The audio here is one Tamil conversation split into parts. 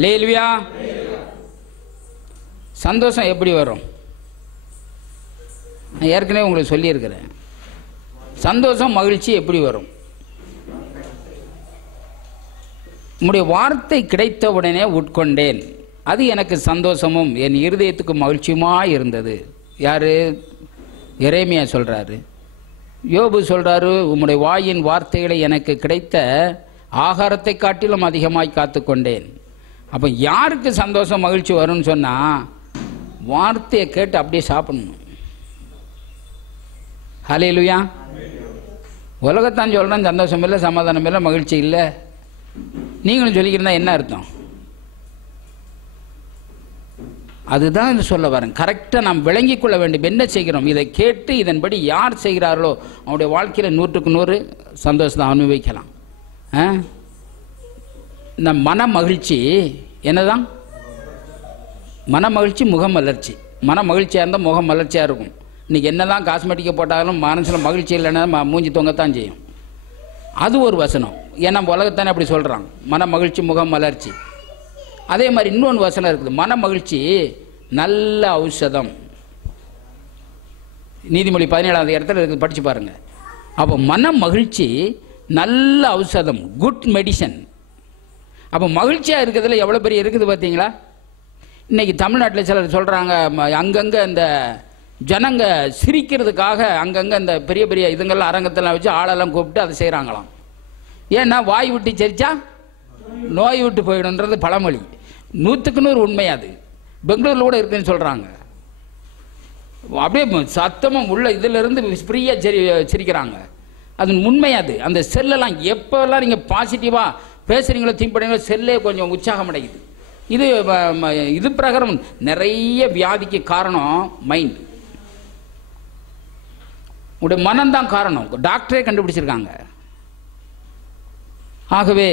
அல்லேலூயா. சந்தோஷம் எப்படி வரும்? நான் ஏற்கனவே உங்களுக்கு சொல்லியிருக்கிறேன். சந்தோஷம் மகிழ்ச்சி எப்படி வரும்? உம்முடைய வார்த்தை கிடைத்த உடனே உட்கொண்டேன், அது எனக்கு சந்தோஷமும் என் இருதயத்துக்கு மகிழ்ச்சியுமாய் இருந்தது. யாரு? எரேமியா சொல்றாரு. யோபு சொல்றாரு, உம்முடைய வாயின் வார்த்தைகளை எனக்கு கிடைத்த ஆகாரத்தை காட்டிலும் அதிகமாய் காத்துக்கொண்டேன். அப்போ யாருக்கு சந்தோஷம் மகிழ்ச்சி வரும்னு சொன்னா, வார்த்தையை கேட்டு அப்படியே சாப்பிடணும். ஹல்லேலூயா. உலகத்தான் சொல்றேன், சந்தோஷம் இல்லை, சமாதானம் இல்லை, மகிழ்ச்சி இல்லை. நீங்களும் சொல்லிக்கிறதா என்ன அர்த்தம்? அதுதான் சொல்ல வரேன். கரெக்டாக நாம் விளங்கிக் கொள்ள வேண்டும். என்ன செய்கிறோம்? இதை கேட்டு இதன்படி யார் செய்கிறார்களோ அவனுடைய வாழ்க்கையில் 100க்கு 100 சந்தோஷத்தை அனுபவிக்கலாம். இந்த மன மகிழ்ச்சி என்னதான்? மன மகிழ்ச்சி முகம் மலர்ச்சி. மன மகிழ்ச்சியாக இருந்தால் முகம் மலர்ச்சியாக இருக்கும். இன்றைக்கி என்ன தான் காஸ்மெட்டிக்கை போட்டாலும் மனசில் மகிழ்ச்சி இல்லைன்னா மூஞ்சி தொங்கத்தான் செய்யும். அது ஒரு வசனம். ஏன்னா உலகத்தானே அப்படி சொல்கிறான், மன மகிழ்ச்சி முகம் மலர்ச்சி. அதே மாதிரி இன்னொன்று வசனம் இருக்குது, மன மகிழ்ச்சி நல்ல ஔஷதம். நீதிமொழி 17வது இடத்துல இருக்குது, படித்து பாருங்கள். அப்போ மன மகிழ்ச்சி நல்ல ஔஷதம், குட் மெடிசன். அப்போ மகிழ்ச்சியாக இருக்கிறதுல எவ்வளோ பெரிய இருக்குது பார்த்தீங்களா? இன்றைக்கி தமிழ்நாட்டில் சிலர் சொல்கிறாங்க, அங்கங்கே இந்த ஜனங்க சிரிக்கிறதுக்காக அங்கங்கே இந்த பெரிய பெரிய இதுங்கெல்லாம் அரங்கத்தெல்லாம் வச்சு ஆளெல்லாம் கூப்பிட்டு அதை செய்கிறாங்களாம். ஏன்னா வாய் விட்டு சிரிச்சா நோய் விட்டு போயிடும்ன்றது பழமொழி. 100க்கு 100 உண்மையாது. பெங்களூரில் கூட இருக்குன்னு சொல்கிறாங்க. அப்படியே சத்தமாக உள்ள இதிலிருந்து ஃப்ரீயாக சிரிக்கிறாங்க. அது உண்மையாது. அந்த செல்லெல்லாம் எப்போல்லாம் நீங்கள் பாசிட்டிவாக பேசுகிறீங்களோ திம்படுங்களோ செல்லே கொஞ்சம் உற்சாகம் அடையுது. இது பிரகாரம் நிறைய வியாதிக்கு காரணம் மைண்ட், உங்களுடைய மனம்தான் காரணம். டாக்டரே கண்டுபிடிச்சிருக்காங்க. ஆகவே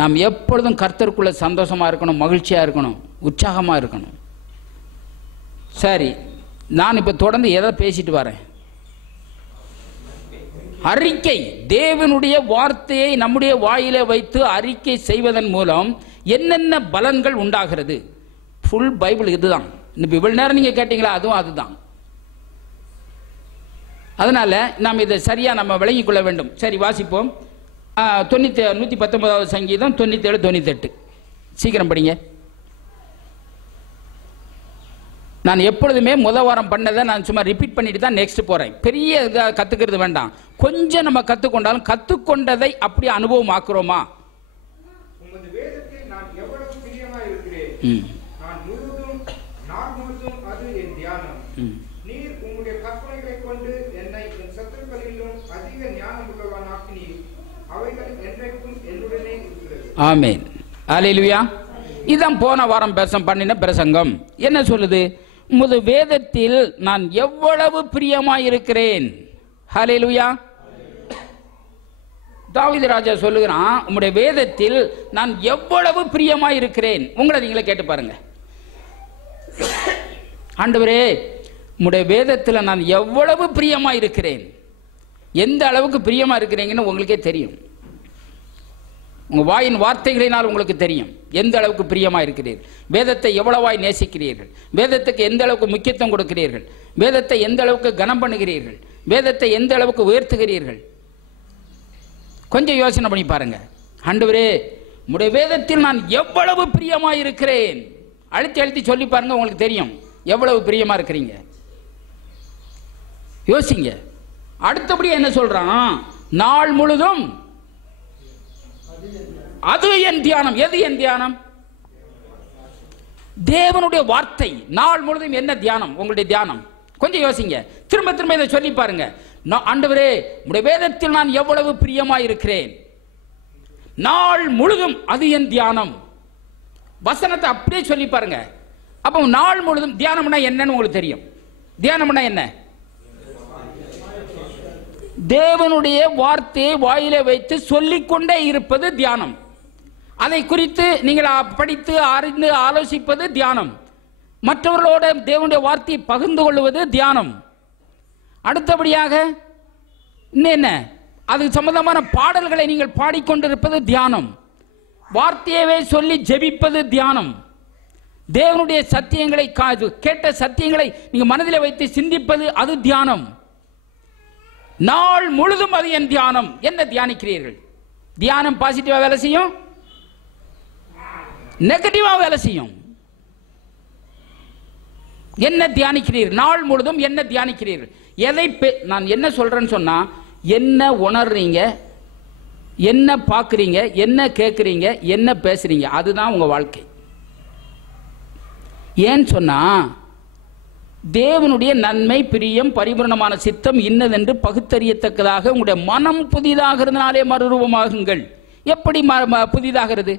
நாம் எப்பொழுதும் கர்த்தருக்குள்ள சந்தோஷமாக இருக்கணும், மகிழ்ச்சியாக இருக்கணும், உற்சாகமாக இருக்கணும். சரி, நான் இப்போ தொடர்ந்து எதை பேசிட்டு வரேன்? அறிக்கை. தேவனுடைய வார்த்தையை நம்முடைய வாயிலே வைத்து அறிக்கை செய்வதன் மூலம் என்னென்ன பலன்கள் உண்டாகிறது? ஃபுல் பைபிள் இதுதான். இப்போ இவ்வளவு நேரம் நீங்கள் கேட்டீங்களா, அதுவும் அதுதான். அதனால நாம் இதை சரியாக நம்ம விளங்கிக் கொள்ள வேண்டும். சரி, வாசிப்போம். 119வது சங்கீதம் 97, 98. சீக்கிரம் படிங்க. நான் எப்பொழுதுமே வாரம் பண்ணதை நான் சும்மா ரிப்பீட் பண்ணிட்டு தான் நெக்ஸ்ட் போறேன். பெரிய இதாக கத்துக்கிறது வேண்டாம். கொஞ்சம் நம்ம கத்துக்கொண்டாலும் கத்துக்கொண்டதை அப்படி அனுபவம் ஆக்குறோமா? ஆமென். அல்லேலூயா. இதான் போன வாரம் பண்ணின பிரசங்கம். என்ன சொல்லுது? உமது வேதத்தில் நான் எவ்வளவு பிரியமாய் இருக்கிறேன். அல்லேலூயா. தாவீது ராஜா சொல்லுகிறான், உம்முடைய வேதத்தில் நான் எவ்வளவு பிரியமாய் இருக்கிறேன். உங்களை நீங்களே கேட்டு பாருங்க. ஆண்டவரே, உம்முடைய வேதத்தில் நான் எவ்வளவு பிரியமாய் இருக்கிறேன். எந்த அளவுக்கு பிரியமா இருக்கிறீங்கன்னு உங்களுக்கே தெரியும். உங்க வாயின் வார்த்தைகளினால் உங்களுக்கு தெரியும் எந்த அளவுக்கு பிரியமா இருக்கிறீர்கள். வேதத்தை எவ்வளவாய் நேசிக்கிறீர்கள், வேதத்துக்கு எந்த அளவுக்கு முக்கியத்துவம் கொடுக்கிறீர்கள், வேதத்தை எந்த அளவுக்கு கனம் பண்ணுகிறீர்கள், வேதத்தை எந்த அளவுக்கு உயர்த்துகிறீர்கள். கொஞ்சம் யோசனை பண்ணி பாருங்க. ஆண்டவரே, உம்முடைய வேதத்தில் நான் எவ்வளவு பிரியமா இருக்கிறேன். அழுத்தி அழுத்தி சொல்லி பாருங்க, உங்களுக்கு தெரியும் எவ்வளவு பிரியமா இருக்கிறீங்க. யோசிங்க. அடுத்தபடி என்ன சொல்றான்? நாள் முழுதும் அது என் தியானம். எது என் தியானம்? தேவனுடைய வார்த்தை. நாள் முழுதும் என்ன தியானம்? உங்களுடைய தியானம். கொஞ்சம் யோசிங்க. திரும்ப திரும்ப இதை சொல்லி பாருங்க. ஆண்டவரே, உம்முடைய வேதத்தில் நான் எவ்வளவு பிரியமா இருக்கிறேன். நாள் முழுதும் அது என் தியானம். வசனத்தை அப்படியே சொல்லி பாருங்க. அப்போ நாள் முழுதும் தியானம்னா என்னன்னு உங்களுக்கு தெரியும். தியானம்னா என்ன? தேவனுடைய வார்த்தையை வாயிலே வைத்து சொல்லிக்கொண்டே இருப்பது தியானம். அதை குறித்து நீங்கள் படித்து அறிந்து ஆலோசிப்பது தியானம். மற்றவர்களோட தேவனுடைய வார்த்தையை பகிர்ந்து கொள்வது தியானம். அடுத்தபடியாக என்ன? அது சம்பந்தமான பாடல்களை நீங்கள் பாடிக்கொண்டிருப்பது தியானம். வார்த்தையவே சொல்லி ஜெபிப்பது தியானம். தேவனுடைய சத்தியங்களை கேட்ட சத்தியங்களை நீங்க மனதில் வைத்து சிந்திப்பது அது தியானம். நாள் முழுதும் அது என் தியானம். என்ன தியானிக்கிறீர்கள்? தியானம் பாசிட்டிவா வேலை செய்யும், நெகட்டிவா வேலை செய்யும். என்ன தியானிக்கிறீர்கள்? நாள் முழுதும் என்ன தியானிக்கிறீர்கள்? எதை நான் என்ன சொல்றேன்னு சொன்னா, என்ன உணர்றீங்க, என்ன பார்க்குறீங்க, என்ன கேட்குறீங்க, என்ன பேசுறீங்க, அதுதான் உங்க வாழ்க்கை. ஏன்னு சொன்னா, தேவனுடைய நன்மை, பிரியம், பரிபூரணமான சித்தம் இன்னதென்று பகுத்தறியத்தக்கதாக உங்களுடைய மனம் புதிதாகிறதுனாலே மறுரூபமாகுங்கள். எப்படி புதிதாகிறது?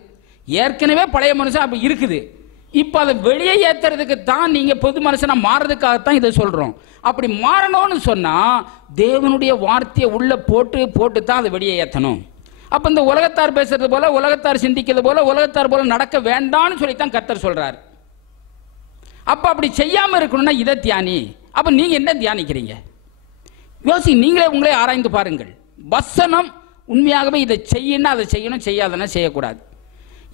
ஏற்கனவே பழைய மனுஷன் அப்படி இருக்குது. இப்போ அதை வெளியே ஏற்றுறதுக்கு தான் நீங்கள் புது மனுஷனா மாறுறதுக்காகத்தான் இதை சொல்கிறோம். அப்படி மாறணும்னு சொன்னால் தேவனுடைய வார்த்தையை உள்ளே போட்டு தான் அதை வெளியே ஏற்றணும். அப்போ இந்த உலகத்தார் பேசுறது போல, உலகத்தார் சிந்திக்கிறது போல, உலகத்தார் போல நடக்க வேண்டாம்னு சொல்லித்தான் கர்த்தர் சொல்கிறார். அப்போ அப்படி செய்யாமல் இருக்கணும்னா இதை தியானி. அப்போ நீங்கள் என்ன தியானிக்கிறீங்க? நீங்களே உங்களே ஆராய்ந்து பாருங்கள். வசனம் உண்மையாகவே இதை செய்யணும், அதை செய்யணும், செய்யாதனா செய்யக்கூடாது.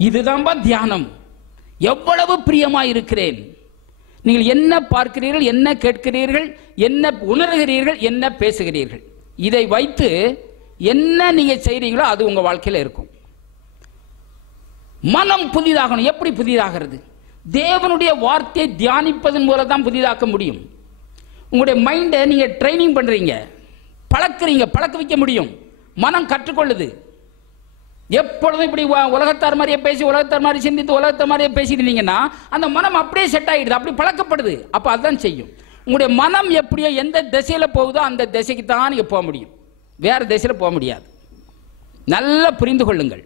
இதுதான்பா தியானம். எவ்வளவு பிரியமாக இருக்கிறேன், நீங்கள் என்ன பார்க்கிறீர்கள், என்ன கேட்கிறீர்கள், என்ன உணர்கிறீர்கள், என்ன பேசுகிறீர்கள், இதை வைத்து என்ன நீங்க செய்றீங்களோ அது உங்க வாழ்க்கையில் இருக்கும். மனம் புதிதாகணும். எப்படி புதிதாகிறது? தேவனுடைய வார்த்தையை தியானிப்பதன் மூலம் தான் புதிதாக்க முடியும். உங்களுடைய மைண்டை நீங்க ட்ரைனிங் பண்றீங்க, பழக்கிறீங்க, பழக்க வைக்க முடியும். மனம் கற்றுக்கொள்ளுது. எப்பொழுதும் இப்படி உலகத்தார் மாதிரியே பேசி, உலகத்தார் மாதிரி சிந்தித்து, உலகத்தார் மாதிரியே பேசிட்டீங்கன்னா அந்த மனம் அப்படியே செட் ஆகிடுது, அப்படி பழக்கப்படுது. அப்போ அதுதான் செய்யும். உங்களுடைய மனம் எப்படியோ எந்த திசையில போகுதோ அந்த திசைக்கு தான் நீங்க போக முடியும், வேற திசையில போக முடியாது. நல்லா புரிந்து கொள்ளுங்கள்.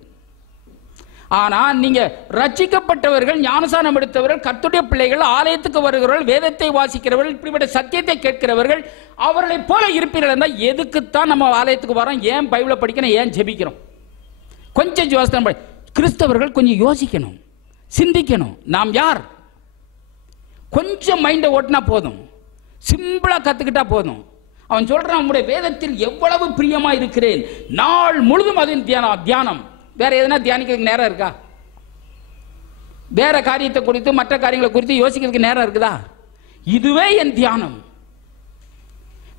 ஆனால் நீங்க ரட்சிக்கப்பட்டவர்கள், ஞானசானம் எடுத்தவர்கள், கர்த்தருடைய பிள்ளைகள், ஆலயத்துக்கு வருகிறவர்கள், வேதத்தை வாசிக்கிறவர்கள், இப்படிப்பட்ட சத்தியத்தை கேட்கிறவர்கள், அவர்களை போல இருப்பீர்கள் என்றால் எதுக்குத்தான் நம்ம ஆலயத்துக்கு வரோம்? ஏன் பைபிளை படிக்கணும்? ஏன் ஜெபிக்கிறோம்? கொஞ்சம் யோசனை. கிறிஸ்தவர்கள் கொஞ்சம் யோசிக்கணும், சிந்திக்கணும். நாம் யார்? கொஞ்சம் மைண்டை ஓட்டினா போதும், சிம்பிளா கத்துக்கிட்டா போதும். அவன் சொல்றான், நம்முடைய வேதத்தில் எவ்வளவு பிரியமா இருக்கிறேன், நாள் முழுதும் அது தியானம். வேற எதனா தியானிக்கிறதுக்கு நேரம் இருக்கா? வேற காரியத்தை குறித்து, மற்ற காரியங்களை குறித்து யோசிக்கிறதுக்கு நேரம் இருக்குதா? இதுவே என் தியானம்.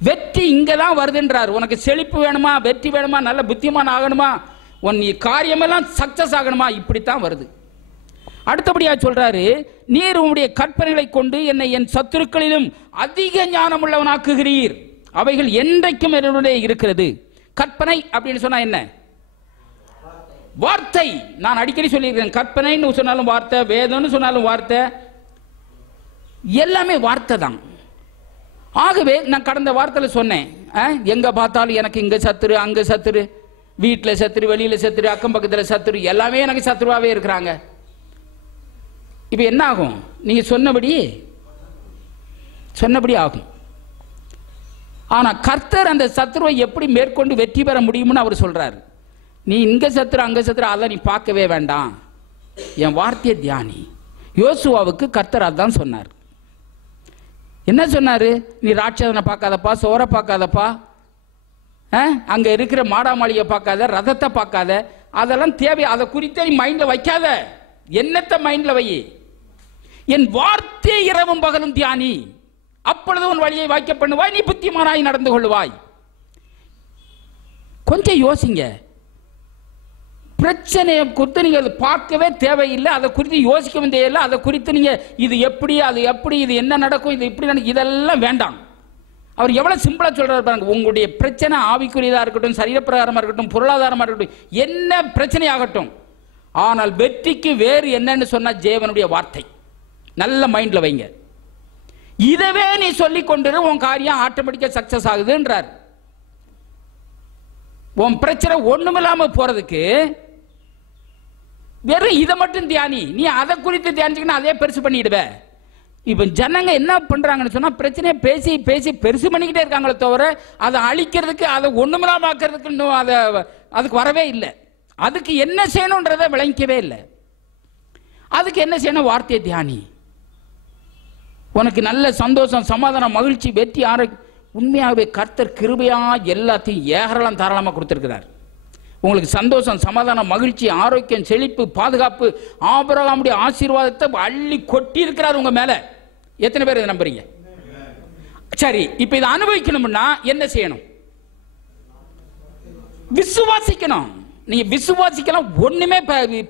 வெற்றி இங்கதான் வருதுன்றார். உனக்கு செழிப்பு வேணுமா, வெற்றி வேணுமா, நல்ல புத்திமான் ஆகணுமா, உன் காரியமெல்லாம் சக்சஸ் ஆகணுமா, இப்படித்தான் வருது. அடுத்தபடியா சொல்றாரு, நீர் உம்முடைய கற்பனைகளை கொண்டு என்னை என் சத்துருக்களிலும் அதிக ஞானம் உள்ளவனாக்குகிறீர். அவைகள் என்றைக்கும் என்னுடைய இருக்கிறது. கற்பனை அப்படின்னு சொன்னா என்ன? வார்த்தை. நான் அடிக்கடி சொல்லியிருக்கேன், கற்பனைன்னு சொன்னாலும் வார்த்தை, வேதம்னு சொன்னாலும் வார்த்தை, எல்லாமே வார்த்தை தான். ஆகவே நான் கடந்த வார்த்தையில் சொன்னேன், எங்க பார்த்தாலும் எனக்கு இங்க சத்துரு, அங்க சத்துரு, வீட்டில் சத்துரு, வெளியில சத்துரு, அக்கம் பக்கத்தில் சத்துரு, எல்லாமே எனக்கு சத்துருவாவே இருக்கிறாங்க. இப்ப என்ன ஆகும்? நீங்க சொன்னபடி ஆகும். ஆனா கர்த்தர் அந்த சத்துருவை எப்படி மேற்கொண்டு வெற்றி பெற முடியும்னு அவர் சொல்றாரு. நீ இங்க சத்துரு, அங்க சத்துரு, அதை நீ பார்க்கவே வேண்டாம், என் வார்த்தையை தியானி. யோசுவாவுக்கு கர்த்தர் அதான் சொன்னார். என்ன சொன்னாரு? நீ ராட்சதனை பார்க்காதப்பா, சோரை பார்க்காதப்பா, அங்க இருக்கிற மாடாமாளியை பார்க்காத, ரதத்தை பார்க்காத, அதெல்லாம் தேவை. அதை குறித்து நீ மைண்ட்ல வைக்காத. என்னத்தை மைண்ட்ல வை? என் வார்த்தையை இரவும் பகலும் தியானி, அப்பொழுது உன் வழியை வாய்க்க பண்ணுவாய், நீ புத்திமானாய் நடந்து கொள்வாய். கொஞ்சம் யோசிங்க. பிரச்சனையை குறித்து நீங்க பார்க்கவே தேவையில்லை, அதை குறித்து யோசிக்க வேண்டியதில்லை. அதை குறித்து நீங்க இது எப்படி, அது எப்படி, இது என்ன நடக்கும், இது இப்படி நடக்கும், இதெல்லாம் வேண்டாம். அவர் எவ்வளவு சிம்பிளா சொல்றாரு பாருங்க. உங்களுடைய பிரச்சனை ஆவிக்குரியதா இருக்கட்டும், சரீரப்பிரகாரமா இருக்கட்டும், பொருளாதாரமா இருக்கட்டும், என்ன பிரச்சனை ஆகட்டும், ஆனால் வெற்றிக்கு வேறு என்னன்னு சொன்னா தேவனுடைய வார்த்தை. நல்ல மைண்ட்ல வைங்க. இதவே நீ சொல்லி கொண்டு உன் காரியம் ஆட்டோமேட்டிக்கா சக்சஸ் ஆகுதுன்றார். உன் பிரச்சனை ஒண்ணுமில்லாம போறதுக்கு வெறும் இதை மட்டும் தியானி. நீ அதை குறித்து தியானிச்சுக்கணும், அதே பெருசு பண்ணிடுவ. இப்ப ஜனங்க என்ன பண்றாங்கன்னு சொன்னா, பிரச்சனையை பேசி பேசி பெருசு பண்ணிக்கிட்டே இருக்காங்களே தவிர அதை அழிக்கிறதுக்கு, அதை ஒண்ணுமில்லாம ஆக்கிறதுக்கு இன்னும் அதுக்கு வரவே இல்லை. அதுக்கு என்ன செய்யணும்ன்றதை விளங்கிக்கவே இல்லை. அதுக்கு என்ன செய்யணும்? வார்த்தையை தியானி. உனக்கு நல்ல சந்தோஷம், சமாதானம், மகிழ்ச்சி, வெற்றி, ஆரோக்கியம். உண்மையாகவே கர்த்தர் கிருபையா எல்லாத்தையும் ஏகரலாம் தாராளமாக கொடுத்திருக்கிறார். உங்களுக்கு சந்தோஷம், சமாதானம், மகிழ்ச்சி, ஆரோக்கியம், செழிப்பு, பாதுகாப்பு, ஆபிரகாமுடைய ஆசீர்வாதத்தை அள்ளி கொட்டி இருக்கிறார் உங்க மேல. எத்தனை பேர் இதை நம்புறீங்க? சரி, இப்ப இதை அனுபவிக்கணும்னா என்ன செய்யணும்? விசுவாசிக்கணும். நீங்க விசுவாசிக்கலாம், ஒண்ணுமே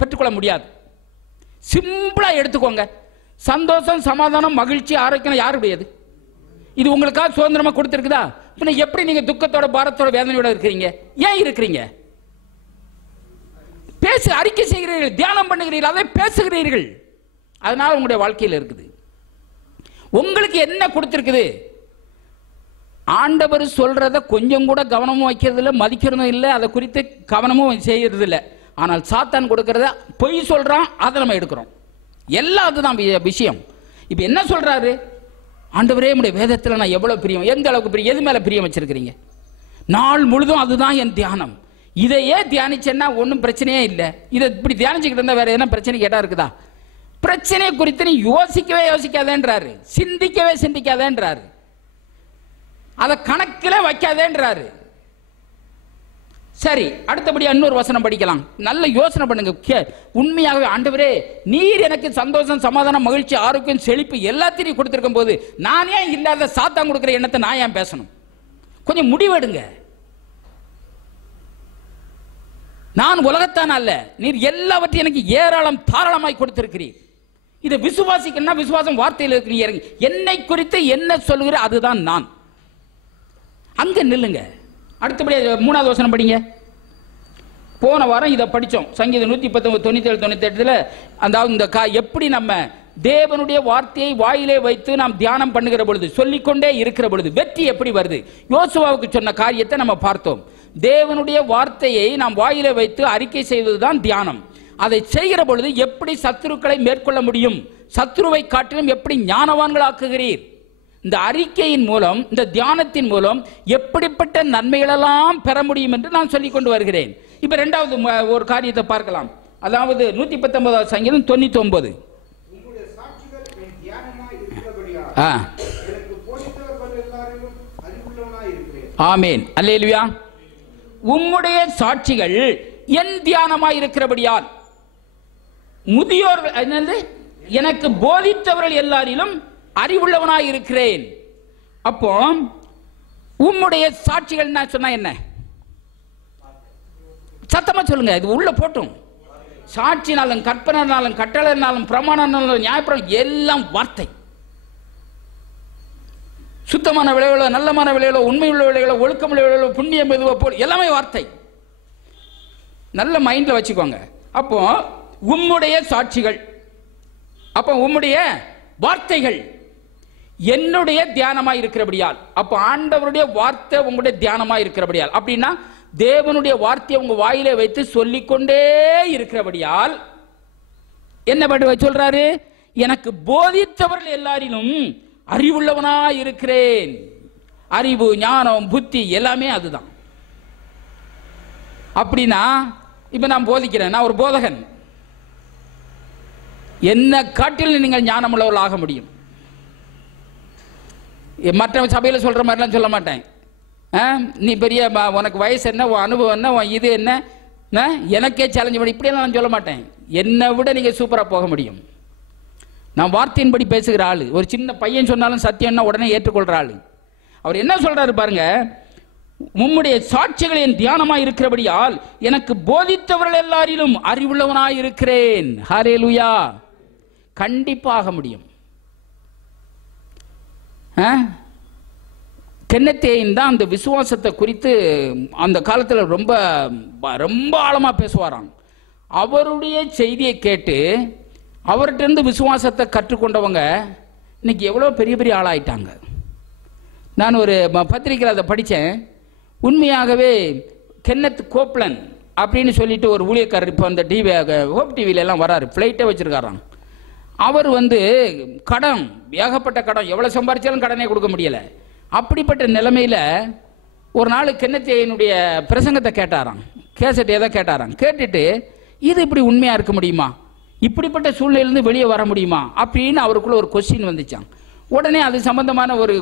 பெற்றுக்கொள்ள முடியாது. சிம்பிளா எடுத்துக்கோங்க. சந்தோஷம், சமாதானம், மகிழ்ச்சி, ஆரோக்கியம் யாருடையது? இது உங்களுக்காக சுதந்திரமா கொடுத்திருக்குதா? பின்ன எப்படி நீங்க துக்கத்தோட, பாரத்தோட, வேதனையோட இருக்கிறீங்க? ஏன் இருக்கிறீங்க? பேசு, அறிக்கை செய்கிறீர்கள், தியானம் பண்ணுகிறீர்கள், அதை பேசுகிறீர்கள். அதனால உங்களுடைய வாழ்க்கையில் இருக்குது. உங்களுக்கு என்ன கொடுத்திருக்குது? ஆண்டவர் சொல்றத கொஞ்சம் கூட கவனமும் வைக்கிறது இல்லை, மதிக்கிறதும் இல்லை, அதை குறித்து கவனமும் செய்யறது இல்லை. ஆனால் சாத்தான் கொடுக்கறத பொய் சொல்றான், அதை நம்ம எடுக்கிறோம். எல்லாம் அதுதான் விஷயம். இப்ப என்ன சொல்றாரு? ஆண்டவரே, உடைய வேதத்தில் நான் எவ்வளவு பிரியம், எந்த அளவுக்கு பிரியம், எது மேல பிரியம் வச்சிருக்கிறீங்க? நாள் முழுதும் அதுதான் என் தியானம். இதையே தியானிச்சேன்னா ஒன்றும் பிரச்சனையே இல்லை. இதை இப்படி தியானிச்சுக்கிட்டு இருந்தா வேற என்ன பிரச்சனை கேட்டா இருக்குதா? பிரச்சனை குறித்து நீ யோசிக்கவே யோசிக்காதேன்றாரு, சிந்திக்கவே சிந்திக்காதேன்றாரு, அதை கணக்கில் வைக்காதேன்றாரு. சரி, அடுத்தபடியா இன்னொரு வசனம் படிக்கலாம். நல்ல யோசனை பண்ணுங்க. உண்மையாகவே ஆண்டவரே, நீர் எனக்கு சந்தோஷம், சமாதானம், மகிழ்ச்சி, ஆரோக்கியம், செழிப்பு எல்லாத்தையும் கொடுத்திருக்கும் போது நான் ஏன் இல்லாத சாத்தான் கொடுக்கிற எண்ணத்தை நான் ஏன் பேசணும்? கொஞ்சம் முடிவெடுங்க. நான் உலகத்தான் அல்ல, நீர் எல்லாவற்றையும் எனக்கு ஏராளம் தாராளமாய் கொடுத்திருக்கிறீர். இதை விசுவாசிக்கணும்னா விசுவாசம் வார்த்தையில் இருக்கிறீங்க. என்னை குறித்து என்ன சொல்லுகிற அதுதான் நான். அங்க நில்லுங்க. அடுத்தபடி 3வது வசனம் படிங்க. போன வாரம் இதை படித்தோம். சங்கீதம் 119, 97, 98 அதாவது இந்த எப்படி நம்ம தேவனுடைய வார்த்தையை வாயிலே வைத்து நாம் தியானம் பண்ணுகிற பொழுது, சொல்லிக்கொண்டே இருக்கிற பொழுது வெற்றி எப்படி வருது? யோசுவாவுக்கு சொன்ன காரியத்தை நம்ம பார்த்தோம். தேவனுடைய வார்த்தையை நாம் வாயிலே வைத்து அறிக்கை செய்வதுதான் தியானம். அதை செய்கிற பொழுது எப்படி சத்துருக்களை மேற்கொள்ள முடியும், சத்துருவை காட்டிலும் எப்படி ஞானவான்களாக்குகிறீர். இந்த அறிக்கையின் மூலம், இந்த தியானத்தின் மூலம் எப்படிப்பட்ட நன்மைகளெல்லாம் பெற முடியும் என்று நான் சொல்லிக் கொண்டு வருகிறேன். இப்ப 2வது ஒரு காரியத்தை பார்க்கலாம். அதாவது 119வது சங்கீதம் 99. ஆமேன், அல்லேலூயா. உம்முடைய சாட்சிகள் என் தியானமாய் இருக்கிறபடியால், முதியோர்கள் என்னது, எனக்கு போதித்தவர்கள் எல்லாரிலும் அறிவுள்ளவனாய் இருக்கிறேன். அப்போ உம்முடைய சாட்சிகள் நான் சொன்னா என்ன? சத்தமா சொல்லுங்க, இது உள்ள போட்டும். சாட்சினாலும், கற்பனைனாலும், கட்டளைனாலும், பிரமாணனாலும், நியாயப்பிரமாணம் எல்லாம் வார்த்தை. சுத்தமான விளைவுகளோ, நல்லமான விளைவுகளோ, உண்மையுள்ள விளைவுகளோ, ஒழுக்கமுள்ள விளைவுகளோ, புண்ணியம் எதுவோ போல் எல்லாமே வார்த்தை. நல்ல மைண்ட்ல வச்சுக்கோங்க. அப்போ உம்முடைய சாட்சிகள், அப்போ உம்முடைய வார்த்தைகள் என்னுடைய தியானமாய் இருக்கிறபடியால், அப்ப ஆண்டவருடைய வார்த்தை உங்களுடைய தியானமாய் இருக்கிறபடியால், அப்படின்னா தேவனுடைய வார்த்தையை உங்க வாயிலே வைத்து சொல்லிக்கொண்டே இருக்கிறபடியால் என்ன பண்ண சொல்றாரு? எனக்கு போதித்தவர்கள் எல்லாரிலும் அறிவுள்ளவனாய் இருக்கிறேன். அறிவு, ஞானம், புத்தி எல்லாமே அதுதான். அப்படின்னா இப்ப நான் போதிக்கிறேன், நான் ஒரு போதகன். என்ன காட்டில் நீங்கள் ஞானம் உள்ளவர்கள் ஆக முடியும். மற்ற சபையில் சொல்ற மாதிரிலாம் சொல்ல மாட்டேன். நீ பெரிய, உனக்கு வயசு என்ன, உன் அனுபவம் என்ன, உன் இது என்ன, எனக்கே சேலஞ்ச் பண்ணி இப்படியெல்லாம் நான் சொல்ல மாட்டேன். என்னை விட நீங்க சூப்பரா போக முடியும். நான் வார்த்தையின்படி பேசுகிற ஆளு. ஒரு சின்ன பையன் சொன்னாலும் சத்தியம்னா உடனே ஏற்றுக்கொள்ற ஆளு. அவர் என்ன சொல்றாரு பாருங்க, உம்முடைய சாட்சிகள் என் தியானமாய் இருக்கிறபடியால் எனக்கு போதித்தவர்கள் எல்லாரிலும் அறிவுள்ளவனாய் இருக்கிறேன். ஹல்லேலூயா. கண்டிப்பாக முடியும். கென்னத்தேயின் தான் அந்த விசுவாசத்தை குறித்து அந்த காலத்தில் ரொம்ப ரொம்ப ஆழமா பேசுவாராம். அவருடைய செய்தியை கேட்டு அவர்கிட்ட விசுவாசத்தை கற்றுக்கொண்டவங்க இன்னைக்கு எவ்வளோ பெரிய பெரிய ஆளாயிட்டாங்க. நான் ஒரு பத்திரிகையில் அதை படித்தேன். உண்மையாகவே கென்னத் கோப்லன் அப்படின்னு சொல்லிட்டு ஒரு ஊழியக்காரர் இப்போ அந்த டிவி, ஹோப் டிவியில எல்லாம் வராரு, ஃப்ளைட்டே வச்சிருக்காராம். அவர் கடன், ஏகப்பட்ட கடன், எவ்வளோ சம்பாதிச்சாலும் கடனே கொடுக்க முடியலை. அப்படிப்பட்ட நிலைமையில் ஒரு நாள் கென்னத்தேயினுடைய பிரசங்கத்தை கேட்டாராம், கேசட் ஏதோ கேட்டாராம். கேட்டுட்டு இது இப்படி உண்மையாக இருக்க முடியுமா, இப்படிப்பட்ட சூழ்நிலையிலிருந்து வெளியே வர முடியுமா அப்படின்னு அவருக்குள்ள ஒரு கொஸ்டின் வந்துச்சான். உடனே அது சம்பந்தமான ஒரு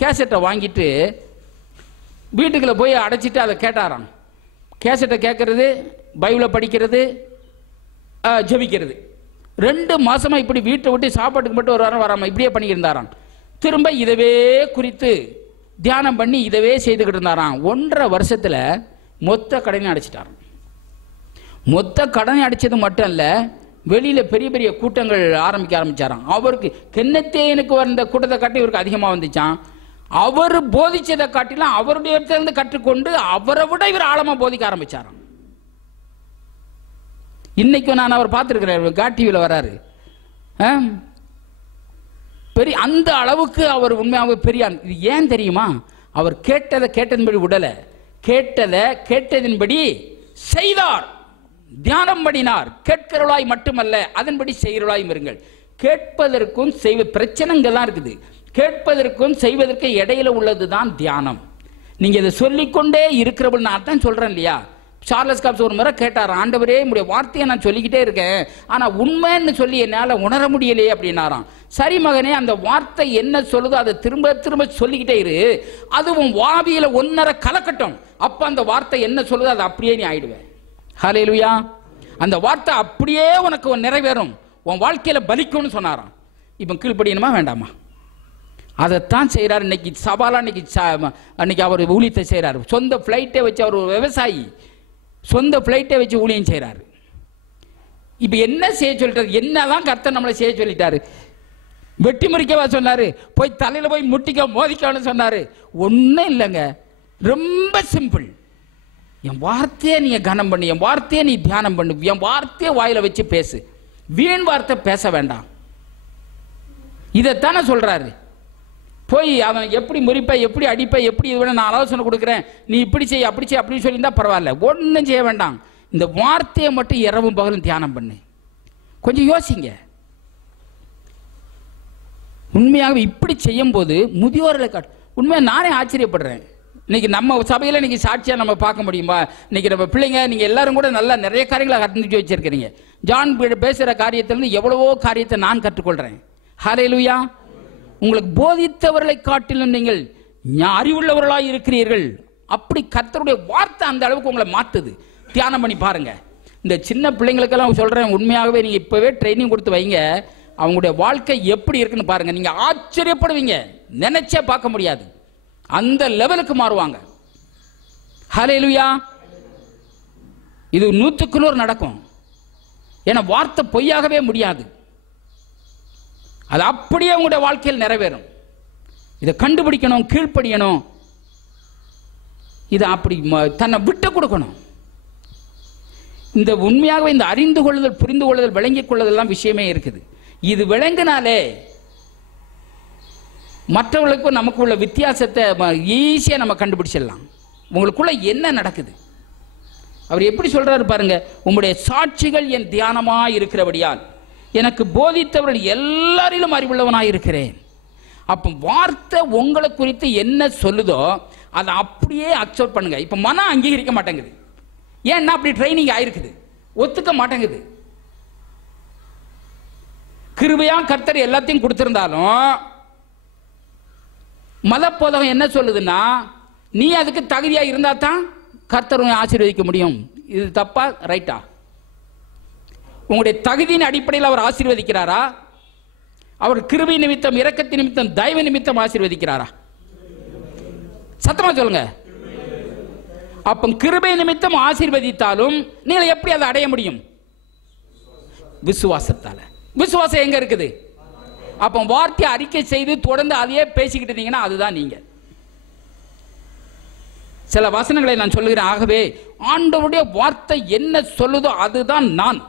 கேசட்டை வாங்கிட்டு வீட்டுக்குள்ள போய் அடைச்சிட்டு அதை கேட்டாராம். கேசட்டை கேட்கறது, பைபிளை படிக்கிறது, ஜெபிக்கிறது. 2 மாசமா இப்படி வீட்டை விட்டு சாப்பாட்டுக்கு மட்டும் ஒரு வாரம் வராமல் இப்படியே பண்ணியிருந்தாராம். திரும்ப இதவே குறித்து தியானம் பண்ணி இதவே செய்துக்கிட்டு இருந்தாராம். 1.5 வருஷத்துல மொத்த கடனை அடைச்சிட்டாராம். மொத்த கடனை அடைச்சது மட்டும் இல்ல, வெளியில பெரிய பெரிய கூட்டங்கள் ஆரம்பிச்சாராம். அவருக்கு கென்னத்தேனுக்கு வந்த கூட்டத்தை காட்டி இவருக்கு அதிகமா வந்துச்சான். அவர் போதிச்சதை காட்டிலும் அவருடைய இடத்திலிருந்து கற்றுக்கொண்டு அவரை விட இவர் ஆழமா போதிக்க ஆரம்பிச்சாராம். இன்னைக்கு நான் அவர் பார்த்திருக்கிறேன், காட்டிவில வராரு. பெரிய அந்த அளவுக்கு அவர் உண்மையாக பெரிய. இது ஏன் தெரியுமா? அவர் கேட்டதன்படி விடல, கேட்டதின்படி செய்தார், தியானம் பண்ணினார். கேட்கிறவளாய் மட்டுமல்ல, அதன்படி செய்கிறவளாயும் இருங்கள். கேட்பதற்கும் பிரச்சனைகள்லாம் இருக்குது. கேட்பதற்கும் செய்வதற்கு இடையில உள்ளதுதான் தியானம். நீங்க இதை சொல்லிக்கொண்டே இருக்கிறவள் நான் தான் சொல்றேன் இல்லையா? சார்லஸ் காப்ஸ் ஒரு முறை கேட்டார், ஆண்டவரே உங்களுடைய வார்த்தையை நான் சொல்லிக்கிட்டே இருக்கேன், ஆனா உண்மைன்னு சொல்லி என்னால உணர முடியலையே அப்படின்னாராம். சரி மகனே, அந்த வார்த்தை என்ன சொல்லுதோ அதை திரும்ப திரும்ப சொல்லிக்கிட்டே இரு, அதுவும் வாவியில 1.5 கலக்கட்டும். அப்ப அந்த வார்த்தை என்ன சொல்லுதோ அதை அப்படியே நீ ஆயிடுவேன். ஹல்லேலூயா. அந்த வார்த்தை அப்படியே உனக்கு நிறைவேறும், உன் வாழ்க்கையில பலிக்கும்னு சொன்னாராம். இப்ப கீழ்ப்படியணுமா வேண்டாமா? அதைத்தான் செய்யறாரு இன்னைக்கு சவாலா. அன்னைக்கு அவர் ஊழியத்தை செய்யறாரு. சொந்த பிளைட்டை வச்சு, அவர் ஒரு விவசாயி, சொந்த பிளைட்டை வச்சு ஊழியம் செய்யறாரு. இப்ப என்ன செய்ய சொல்லிட்டாரு? என்னதான் கர்த்தர் நம்மளை செய்ய சொல்லிட்டாரு? வெட்டி முறிக்கவா சொன்னாரு? போய் தலையில போய் முட்டிக்க மோதிக்கணும்னு சொன்னாரு? ஒன்னும் இல்லைங்க, ரொம்ப சிம்பிள். என் வார்த்தையை நீ கனம் பண்ணு, என் வார்த்தையை நீ தியானம் பண்ணு, என் வார்த்தையை வாயில வச்சு பேசு, வீண் வார்த்தை பேச வேண்டாம். இதைத்தானே சொல்றாரு. போய் அவன் எப்படி முறிப்ப, எப்படி அடிப்ப, எப்படி இது வேணும், நான் ஆலோசனை கொடுக்குறேன், நீ இப்படி செய் அப்படி செய் அப்படின்னு சொல்லியிருந்தா பரவாயில்ல. ஒன்றும் செய்ய வேண்டாம், இந்த வார்த்தையை மட்டும் இரவும் பகலும் தியானம் பண்ணு. கொஞ்சம் யோசிங்க. உண்மையாக இப்படி செய்யும் போது முதியோர்களை உண்மையாக நானே ஆச்சரியப்படுறேன். இன்னைக்கு நம்ம சபையில் இன்னைக்கு சாட்சியா நம்ம பார்க்க முடியுமா? இன்னைக்கு நம்ம பிள்ளைங்க, நீங்க எல்லாரும் கூட நல்லா நிறைய காரியங்களை கற்றுட்டு வச்சிருக்கிறீங்க. ஜான் பேசுற காரியத்திலிருந்து எவ்வளவோ காரியத்தை நான் கற்றுக்கொள்றேன். ஹல்லேலூயா. உங்களுக்கு போதித்தவர்களை காட்டிலும் நீங்கள் அறிவுள்ளவர்களாக இருக்கிறீர்கள். அப்படி கர்த்தருடைய வார்த்தை அந்த அளவுக்கு உங்களை மாற்றுது. தியானம் பண்ணி பாருங்க. இந்த சின்ன பிள்ளைங்களுக்கெல்லாம் சொல்றேன், உண்மையாகவே நீங்க இப்பவே ட்ரைனிங் கொடுத்து வைங்க, அவங்களுடைய வாழ்க்கை எப்படி இருக்குன்னு பாருங்க. நீங்க ஆச்சரியப்படுவீங்க, நினைச்சே பார்க்க முடியாது, அந்த லெவலுக்கு மாறுவாங்க. ஹல்லேலூயா. இது 100க்கு 100 நடக்கும். ஏன்னா வார்த்தை பொய்யாகவே முடியாது. அது அப்படியே உங்களுடைய வாழ்க்கையில் நிறைவேறும். இதை கண்டுபிடிக்கணும், கீழ்ப்படியணும், இதை அப்படி தன்னை விட்டு கொடுக்கணும். இந்த உண்மையாகவே இந்த அறிந்து கொள்ளுதல், புரிந்து கொள்ளுதல், விளங்கிக் கொள்ளுதல் விஷயமே இருக்குது. இது விளங்கினாலே மற்றவர்களுக்கும் நமக்கு உள்ள வித்தியாசத்தை ஈஸியா நம்ம கண்டுபிடிச்சிடலாம். உங்களுக்குள்ள என்ன நடக்குது? அவர் எப்படி சொல்றாரு பாருங்க, உங்களுடைய சாட்சிகள் என் தியானமா இருக்கிறபடியால் எனக்கு போதித்தவர்கள் எல்லாரிலும் அறிவுள்ளவனாய் இருக்கிறேன். அப்ப வார்த்தை உங்களை குறித்து என்ன சொல்லுதோ அதை அப்படியே அக்செப்ட் பண்ணுங்க. இப்ப மனம் அங்கீகரிக்க மாட்டேங்குது. ஏன்னா அப்படி ட்ரைனிங் ஆயிருக்குது, ஒத்துக்க மாட்டேங்குது. கிருபையா கர்த்தர் எல்லாத்தையும் கொடுத்திருந்தாலும் மத போதகம் என்ன சொல்லுதுன்னா, நீ அதுக்கு தகுதியா இருந்தா தான் கர்த்தர் ஆசீர்வதிக்க முடியும். இது தப்பா ரைட்டா? உங்களுடைய தகுதியின் அடிப்படையில் அவர் ஆசீர்வதிக்கிறாரா? அவர் கிருபை நிமித்தம், இரக்கத்தின் நிமித்தம், தயவு நிமித்தம் ஆசீர்வதிக்கிறாரா? சத்தமா சொல்லுங்க. அப்ப கிருபை நிமித்தம் ஆசீர்வதித்தாலும் நீங்கள் எப்படி அதை அடைய முடியும்? விசுவாசத்தால. விசுவாசம் எங்க இருக்குது? அப்ப வார்த்தை அறிக்கை செய்து தொடர்ந்து அதையே பேசிக்கிட்டு இருந்தீங்கன்னா அதுதான் நீங்க. சில வசனங்களை நான் சொல்லுகிறேன். ஆகவே ஆண்டவருடைய வார்த்தை என்ன சொல்லுதோ அதுதான் நான்.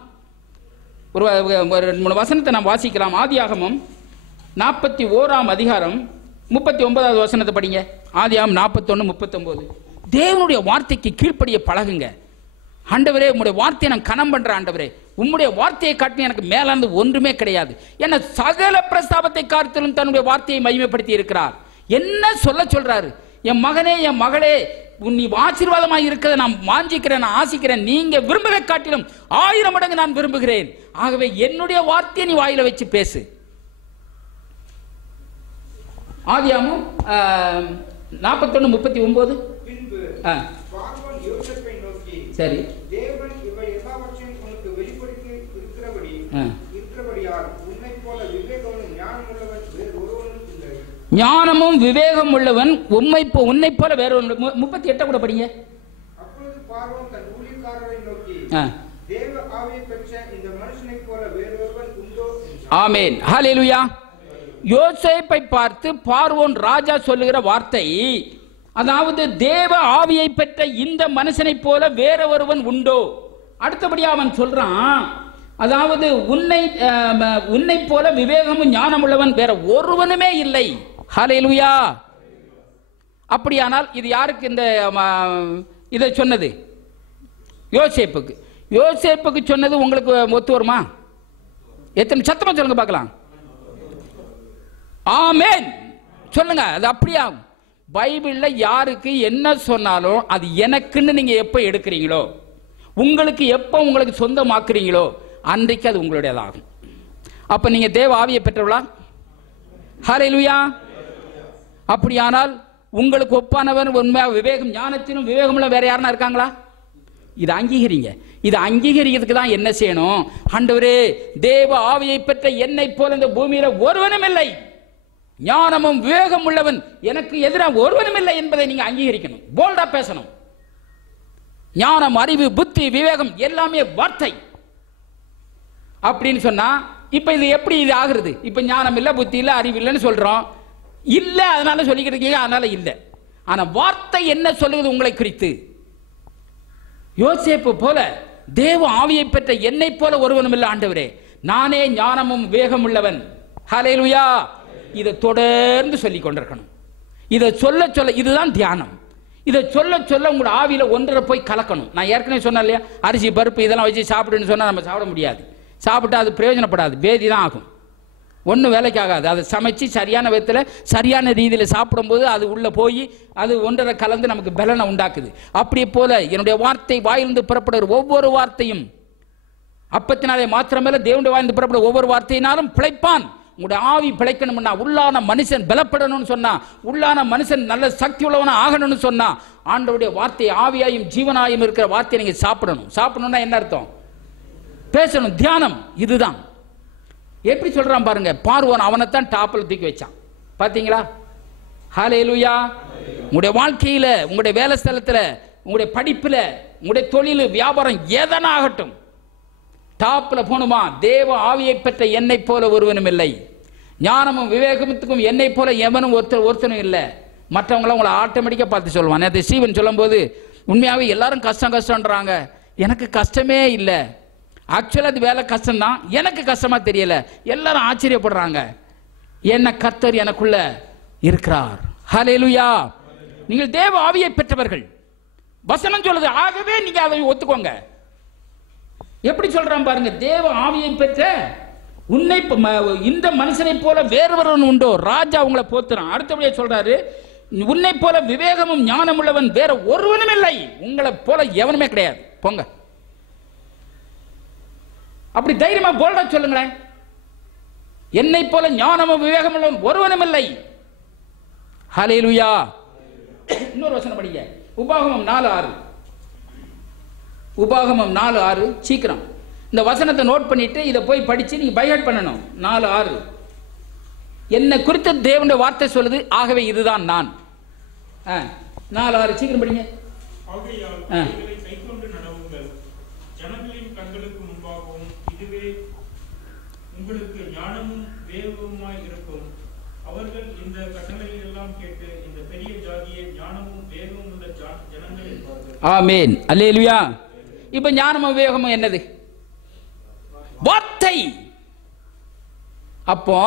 ஒரு 2-3 வசனத்தை நாம் வாசிக்கலாம். ஆதியாகமம் 41ஆம் அதிகாரம் 39வது வசனத்தை படிங்க. ஆதியாகமம் 41:39. தேவனுடைய வார்த்தைக்கு கீழ்ப்படிய பழகுங்க. ஆண்டவரே உம்முடைய வார்த்தையை நான் கனம் பண்றேன். ஆண்டவரே உம்முடைய வார்த்தையை காட்டி எனக்கு மேலானது ஒன்றுமே கிடையாது. ஏன்னா சகல பிரஸ்தாபத்தை காட்டிலும் தன்னுடைய வார்த்தையை மகிமைப்படுத்தி இருக்கிறார். என்ன சொல்றாரு? என் மகனே, என் மகளே, நீ ஆசீர்வாதமாக இருக்கிறத நான் வாஞ்சிக்கிறேன், நான் ஆசிக்கிறேன். நீங்க விரும்புவதை காட்டிலும் 1000 மடங்கு நான் விரும்புகிறேன். ஆகவே என்னுடைய வார்த்தையை நீ வாயில வச்சு பேசு. ஆதியாகமம் 41:39. சரி, தேவன் இவை எல்லாவற்றையும் உனக்கு வெளிப்படுத்தி இருக்கிறபடியால் உன்னை போல விவேகமும் ஞானம் உள்ளவன் வேறு ஒருவனும் இல்லை. ஞானமும் விவேகம் உள்ளவன் உன்னை போல வேற 38 கூட படிங்க. அப்பொழுது பார்வோன் தன் ஊழியக்காரரை நோக்கி, தேவ ஆவியை பெற்ற இந்த மனுஷனைப் போல வேறொருவன் உண்டோ என்றார். ஆமென், ஹல்லேலூயா. யோசேப்பை பார்த்து பார்வோன் ராஜா சொல்லுகிற வார்த்தை, அதாவது தேவ ஆவியை பெற்ற இந்த மனுஷனை போல வேற ஒருவன் உண்டோ. அடுத்தபடியா அவன் சொல்றான், அதாவது உன்னை போல விவேகமும் ஞானம் உள்ளவன் வேற ஒருவனுமே இல்லை. ஹல்லேலூயா. அப்படியானால் இது யாருக்கு இந்த இதை சொன்னது? யோசேப்புக்கு. யோசேப்புக்கு சொன்னது உங்களுக்கு ஒத்து வருமா? எத்தனை சத்தமா சொல்லுங்க பார்க்கலாம். ஆமென் சொல்லுங்க. அது அப்படியா? பைபிள்ல யாருக்கு என்ன சொன்னாலும் அது எனக்குன்னு நீங்க எப்ப எடுக்கிறீங்களோ, உங்களுக்கு எப்ப உங்களுக்கு சொந்தமாக்குறீங்களோ அன்றைக்கு அது உங்களுடையதாகும். அப்ப நீங்க தேவ ஆவியை பெற்றவளா? ஹல்லேலூயா. அப்படியானால் உங்களுக்கு ஒப்பானவர் உண்மையாக விவேகம் ஞானத்திலும் விவேகமுள்ள வேற யாருன்னா இருக்காங்களா? இதை அங்கீகரிங்க. இதை அங்கீகரிக்கிறதுக்கு தான் என்ன செய்யணும்? ஆண்டவரே, தேவ ஆவியை பெற்ற என்னை போல இந்த பூமியில ஒருவனும் இல்லை, ஞானமும் விவேகம் உள்ளவன் எனக்கு எதிராக ஒருவனும் இல்லை என்பதை நீங்க அங்கீகரிக்கணும். போல்டா பேசணும். ஞானம், அறிவு, புத்தி, விவேகம் எல்லாமே வார்த்தை அப்படின்னு சொன்னா இப்ப இது எப்படி இது ஆகுறது? இப்ப ஞானம் இல்ல, புத்தி இல்ல, அறிவு இல்லைன்னு சொல்றோம். இல்ல அதனால சொல்லிக்கிட்டு இருக்கீங்க, அதனால இல்ல. ஆனா வார்த்தை என்ன சொல்லுது உங்களை குறித்து? யோசேப்பு போல தேவ ஆவியை பெற்ற என்னை போல ஒருவனும் இல்லை ஆண்டவரே, நானே ஞானமும் விவேகம் உள்ளவன். ஹல்லேலூயா. இதை தொடர்ந்து சொல்லிக் கொண்டிருக்கணும். இதை சொல்ல சொல்ல இதுதான் தியானம். இதை சொல்ல சொல்ல உங்களோட ஆவியில ஒன்றரை போய் கலக்கணும். நான் ஏற்கனவே சொன்னேன் இல்லையா, அரிசி பருப்பு இதெல்லாம் வச்சு சாப்பிடுன்னு சொன்னா நம்ம சாப்பிட முடியாது. சாப்பிட்டா அது பிரயோஜனப்படாது, பேதி தான் ஆகும், ஒன்றும் வேலைக்கு ஆகாது. அதை சமைச்சு சரியான விதத்தில் சரியான ரீதியில் சாப்பிடும்போது அது உள்ளே போய் அது ஒன்றரை கலந்து நமக்கு பலனை உண்டாக்குது. அப்படியே போல என்னுடைய வார்த்தை வாயிலிருந்து புறப்படுகிற ஒவ்வொரு வார்த்தையும் அப்பத்தினாலே மாத்திரமேல தேவனுடைய வாயிலிருந்து புறப்படுற ஒவ்வொரு வார்த்தையினாலும் பிழைப்பான். உங்களுடைய ஆவி பிழைக்கணும்னா, உள்ளான மனுஷன் பலப்படணும்னு சொன்னா, உள்ளான மனுஷன் நல்ல சக்தி உள்ளவனா ஆகணும்னு சொன்னா, ஆண்டவருடைய வார்த்தை ஆவியாயும் ஜீவனாயும் இருக்கிற வார்த்தையை நீங்க சாப்பிடணும். சாப்பிடணும்னா என்ன அர்த்தம்? பேசணும், தியானம். இதுதான். எப்படி சொல்றான் பாருங்க. பார்வோன் அவனைத்தான் டாப்ல தூக்கி வச்சான். பாத்தீங்களா? ஹல்லேலூயா. உங்களுடைய வாழ்க்கையில, உங்களுடைய வேலை ஸ்தலத்துல, உங்களுடைய படிப்புல, உங்களுடைய தொழில் வியாபாரம் எதனாகட்டும் டாப்ல போணுமா? தேவ ஆவியை பெற்ற என்னை போல ஒருவனும் இல்லை, ஞானமும் விவேகத்துக்கும் என்னை போல எவனும் ஒருத்தனும் இல்லை. மற்றவங்கள உங்களை ஆட்டோமேட்டிக்கா பார்த்து சொல்லுவான். நேற்று ஸ்டீவன் சொல்லும் போது உண்மையாவே எல்லாரும் கஷ்டம் கஷ்டம்ன்றாங்க. எனக்கு கஷ்டமே இல்லை. ஆக்சுவலா அது வேலை கஷ்டம்தான், எனக்கு கஷ்டமா தெரியல. எல்லாரும் ஆச்சரியப்படுறாங்க. என்ன கர்த்தர் எனக்குள்ள இருக்கிறார். ஹல்லேலூயா. நீங்கள் தேவ ஆவியை பெற்றவர்கள். வசனம் சொல்லுது, ஆகவே நீங்க அதை ஒத்துக்கோங்க. எப்படி சொல்றான் பாருங்க. தேவ ஆவியை பெற்ற உன்னை இந்த மனுஷனை போல வேறொருவன் உண்டோ? ராஜா உங்களை போத்துறான். அடுத்தபடியே சொல்றாரு, உன்னை போல விவேகமும் ஞானம் உள்ளவன் வேற ஒருவனும் இல்லை, உங்களை போல எவனுமே கிடையாது. போங்க. அப்படி தைரியமா போல்டா சொல்லுங்களேன். என்னை போல ஞானமும் விவேகம் உள்ளவன் ஒருவனும் இல்லை. ஹல்லேலூயா. இன்னொரு வசனம் படிங்க. உபாகமம் 4:6. உபாகமம் 4:6. சீக்கிரம் இந்த வசனத்தை நோட் பண்ணிட்டு இதை போய் படிச்சு நீங்க பைஹார்ட் பண்ணணும். 4:6. என்ன குறித்த தேவனுடைய வார்த்தை சொல்லுது, ஆகவே இதுதான் நான். 4:6 சீக்கிரம் படிங்க. ஜனங்களின் கண்களுக்கு முன்பாகவும் இதுவே உங்களுக்கு ஞானமும் வேகமுமாய் இருக்கும். அவர்கள் இந்த கட்டளைகளை எல்லாம் கேட்டு இந்த பெரிய ஜாதியை ஞானமும் வேகமும் உள்ள ஜனங்கள் என்பார்கள். ஆமென். அல்லேலூயா. இப்ப ஞானமும் வேகமும் என்னது? வார்த்தை. அப்போ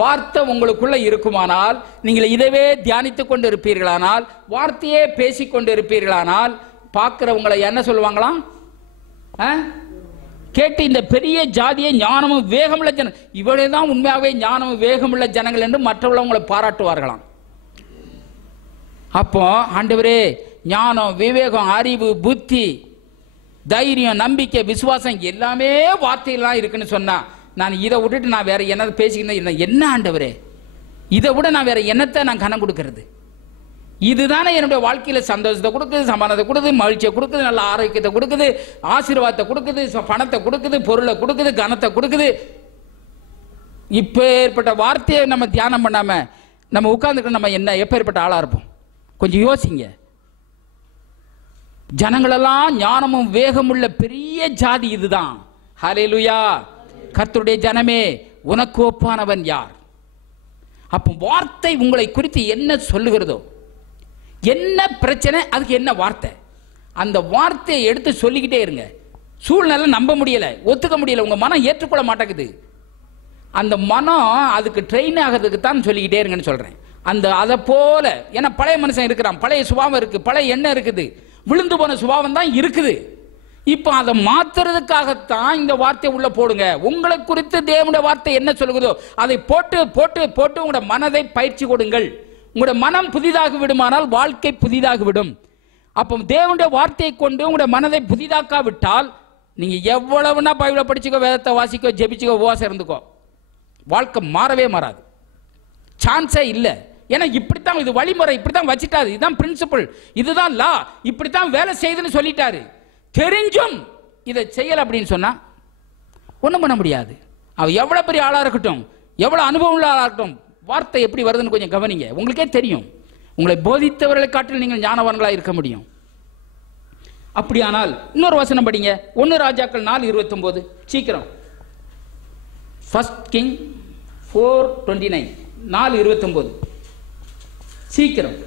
வார்த்தை உங்களுக்குள்ள இருக்குமானால், நீங்கள் இதவே தியானித்துக் கொண்டு இருப்பீர்களானால், வார்த்தையே பேசிக்கொண்டு இருப்பீர்களானால், பார்க்கிறவங்களை என்ன சொல்லுவாங்களாம்? கேட்டு இந்த பெரிய ஜாதியை ஞானமும் வேகமுள்ள ஜனம், இவளே தான் உண்மையாகவே ஞானமும் வேகமுள்ள ஜனங்கள் என்று மற்றவங்களை பாராட்டுவார்களாம். அப்போ ஆண்டவரே, ஞானம், விவேகம், அறிவு, புத்தி, தைரியம், நம்பிக்கை, விசுவாசம் எல்லாமே வார்த்தையெல்லாம் இருக்குன்னு சொன்னா, நான் இதை விட்டுட்டு நான் வேற என்ன பேசிக்கிறேன்? என்ன ஆண்டவரே, இதை விட நான் வேற என்னத்தை நான் கணம் கொடுக்கறது? இதுதானே என்னுடைய வாழ்க்கையில சந்தோஷத்தை கொடுக்குது, சமாதானத்தை கொடுக்குது, மகிழ்ச்சியை கொடுக்குது, நல்ல ஆரோக்கியத்தை கொடுக்குது, ஆசீர்வாதத்தை கொடுக்குது, பணத்தை கொடுக்குது, பொருளை கொடுக்குது, கனத்தை கொடுக்குது. இப்பேற்பட்ட வார்த்தையை நம்ம தியானம் பண்ணாம நம்ம உட்கார்ந்துட்டு நம்ம என்ன எப்பேற்பட்ட ஆளா இருப்போம்? கொஞ்சம் யோசிங்க. ஜனங்களெல்லாம் ஞானமும் வேகமுள்ள பெரிய ஜாதி இதுதான். ஹல்லேலூயா. கர்த்தருடைய ஜனமே, உனக்கு ஒப்பானவன் யார்? அப்போ வார்த்தை உங்களை குறித்து என்ன சொல்லுகிறதோ, என்ன பிரச்சனை, அதுக்கு என்ன வார்த்தை, அந்த வார்த்தையை எடுத்து சொல்லிக்கிட்டே இருங்க. சூழ்நிலை நம்ப முடியல, ஒத்துக்க முடியல, உங்க மனம் ஏற்றுக்கொள்ள மாட்டேங்குது. அந்த மனம் அதுக்கு ட்ரெயின் ஆகிறதுக்கு தான் சொல்லிக்கிட்டே இருங்கன்னு சொல்றேன். அதை போல, ஏன்னா பழைய மனுஷன் இருக்கிறான், பழைய சுபாவம் இருக்கு, பழைய எண்ணம் இருக்குது, விழுந்து போன சுபாவம் தான் இருக்குது. இப்போ அதை மாத்துறதுக்காகத்தான் இந்த வார்த்தையை உள்ள போடுங்க. உங்களை குறித்து தேவனுடைய வார்த்தை என்ன சொல்லுகிறதோ அதை போட்டு போட்டு போட்டு உங்களோட மனதை பயிற்சி கொடுங்கள். உங்களோட மனம் புதிதாக விடுமானால் வாழ்க்கை புதிதாக விடும். அப்போ தேவனுடைய வார்த்தையை கொண்டு உங்களுடைய மனதை புதிதாக்காவிட்டால் நீங்க எவ்வளவுனா பைபிளை படிச்சுக்கோ, வேதத்தை வாசிக்கோ, ஜெபிச்சுக்கோ, உபவாசம் இருந்துக்கோ, வாழ்க்கை மாறவே மாறாது. சான்ஸே இல்லை. ஏன்னா இப்படித்தான் இது வழிமுறை, இப்படித்தான் வச்சுட்டாரு, இதுதான் பிரின்சிபல், இதுதான் லா, இப்படித்தான் வேலை செய்யுதுன்னு சொல்லிட்டாரு. தெரிஞ்சும் இதை செய்யல அப்படின்னு சொன்னா ஒன்றும் பண்ண முடியாது. அவ எவ்வளவு பெரிய ஆளா இருக்கட்டும், எவ்வளவு அனுபவம் உள்ள ஆளா இருக்கட்டும், வார்த்தை எப்படி வருதுன்னு கொஞ்சம் கவனிங்க. உங்களுக்கே தெரியும். உங்களை போதித்தவர்களை காட்டில் நீங்கள் ஞானவான்களா இருக்க முடியும். அப்படியானால் இன்னொரு வசனம் படிங்க. 1 ராஜாக்கள் 4:29. சீக்கிரம். 1 Kings 4:29. 4:29. சீக்கிரம்.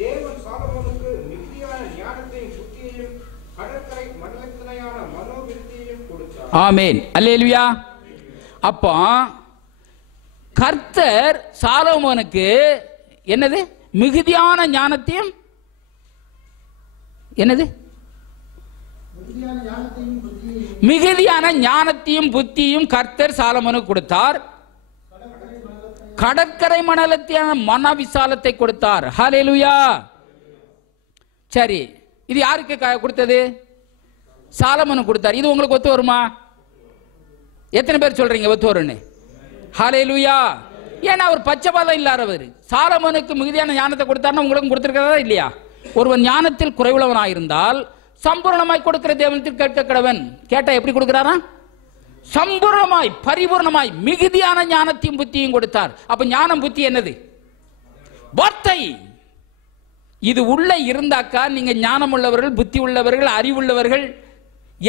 தேவன் சாலமோனுக்கு மிகுதியான ஞானத்தையும் புத்தியையும் கடற்கரை மண்டலத்தினையான மனோவிருத்தியையும் கொடுத்தார். ஆமென். அல்லேலூயா. அப்போ கர்த்தர் சாலமோனுக்கு என்னது? மிகுதியான ஞானத்தையும் என்னது? மிகுதியான ஞானத்தையும் புத்தியும் கர்த்தர் சாலமோனுக்கு கொடுத்தார். கடற்கரை மணலத்தியான மன விசாலத்தை கொடுத்தார். ஹல்லேலூயா. சரி, இது யாருக்கு கொடுத்தது? சாலமோனுக்கு கொடுத்தார். இது உங்களுக்கு ஒத்து வருமா? எத்தனை பேர் சொல்றீங்க ஒத்து வரும்னு? ஹல்லேலூயா. ஏன்னா அவர் பச்சைபாதம் இல்லாதவர். சாலமோனுக்கு மிகுதியான ஞானத்தை கொடுத்தாருன்னா உங்களுக்கும் கொடுத்திருக்கிறதா இல்லையா? ஒருவன் ஞானத்தில் குறைவுள்ளவனாயிருந்தால் சம்பூர்ணமாய் கொடுக்கிற தேவனத்தில் கேட்க கடவன். கேட்டா எப்படி கொடுக்கிறாரா? சம்பூர்ணமாய், பரிபூர்ணமாய், மிகுதியான ஞானத்தையும் புத்தியும் கொடுத்தார். அப்ப ஞானம் புத்தி என்னது? வார்த்தை. இது உள்ள இருந்தாக்கா நீங்க ஞானம் உள்ளவர்கள், புத்தி உள்ளவர்கள், அறிவுள்ளவர்கள்,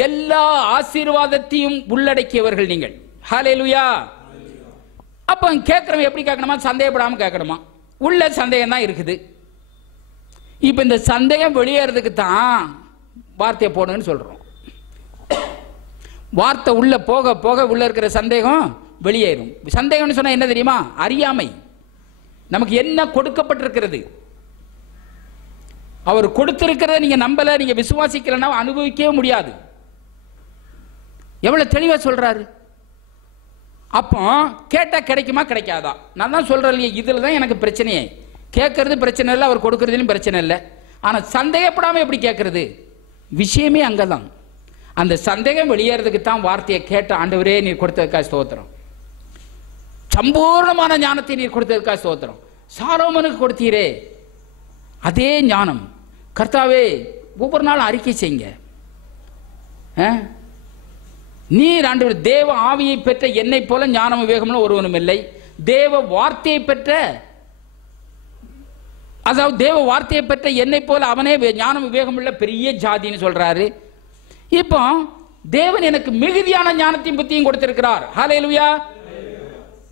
எல்லா ஆசீர்வாதத்தையும் உள்ளடக்கியவர்கள் நீங்கள். ஹல்லேலூயா. அப்ப கேட்கிறவன் எப்படி கேட்கணுமா? சந்தேகப்படாம கேட்கணுமா? உள்ள சந்தேகம் தான் இருக்குது. இப்ப இந்த சந்தேகம் வெளியேறதுக்கு தான் வார்த்தையை போடுங்கன்னு சொல்றோம். வார்த்தை உள்ள போக போக உள்ள இருக்கிற சந்தேகம் வெளியேறும். சந்தேகம்னு சொன்னா என்ன தெரியுமா? அறியாமை. நமக்கு என்ன கொடுக்கப்பட்டிருக்கிறது, அவர் கொடுத்திருக்கிறத நீங்க நம்பல, நீங்க விசுவாசிக்கலன்னா அனுபவிக்கவே முடியாது. எவ்வளவு தெளிவா சொல்றாரு. அப்போ கேட்டா கிடைக்குமா கிடைக்காதா? நான் தான் சொல்றேன் இல்லையா, இதுல தான் எனக்கு பிரச்சனையே. கேட்கறது பிரச்சனை இல்லை, அவர் கொடுக்கறதுலையும் பிரச்சனை இல்லை. ஆனா சந்தேகப்படாம எப்படி கேட்கறது? விஷயமே அங்கதான். அந்த சந்தேகம் வெளியேறதுக்கு தான் வார்த்தையை கேட்ட ஆண்டவரே நீர் கொடுத்ததுக்காக ஸ்தோத்திரம், சம்பூர்ணமான ஞானத்தை நீர் கொடுத்ததுக்காக ஸ்தோத்திரம். சாலோமோனுக்கு கொடுத்தீரே அதே ஞானம் கர்த்தாவே ஒவ்வொரு நாளும் அறிக்கை செய்யுங்க. நீர் ஆண்டவர் தேவ ஆவியை பெற்ற என்னை போல ஞானம் விவேகம்னு ஒருவனும் இல்லை. தேவ வார்த்தையை பெற்ற, அதாவது தேவ வார்த்தையை பெற்ற என்னை போல அவனே ஞானம் விவேகம் உள்ள பெரிய ஜாதின்னு சொல்றாரு. இப்போ தேவன் எனக்கு மிகுதியான ஞானத்தையும் புத்தியும் கொடுத்திருக்கிறார். ஹல்லேலூயா.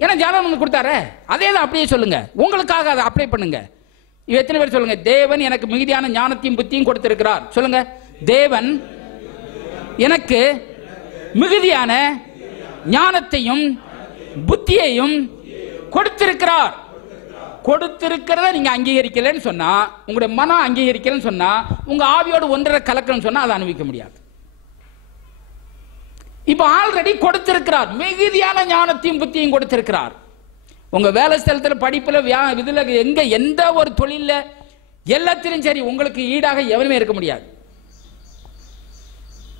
ஏன்னா ஞானம் கொடுத்தாரு, அதே தான் அப்படியே சொல்லுங்க. உங்களுக்காக அதை அப்ளை பண்ணுங்க. எத்தனை பேர் சொல்லுங்க, தேவன் எனக்கு மிகுதியான ஞானத்தையும் புத்தியும் கொடுத்திருக்கிறார்? சொல்லுங்க, தேவன் எனக்கு மிகுதியான ஞானத்தையும் புத்தியையும் கொடுத்திருக்கிறார். கொடுத்திருக்கிறத நீங்க அங்கீகரிக்கலன்னு சொன்னா, உங்களுடைய மனம் அங்கீகரிக்கலன்னு சொன்னா, உங்க ஆவியோடு ஒன்றரை கலக்கணும்னு சொன்னா அதை அனுபவிக்க முடியாது. இப்ப ஆல்ரெடி கொடுத்திருக்கிறார், மிகுதியான ஞானத்தையும் புத்தியும் கொடுத்திருக்கிறார். உங்க வேலை ஸ்தலத்தில், படிப்புல, இதுல, எங்க எந்த ஒரு தொழில, எல்லாத்திலும் சரி உங்களுக்கு ஈடாக எவனுமே இருக்க முடியாது.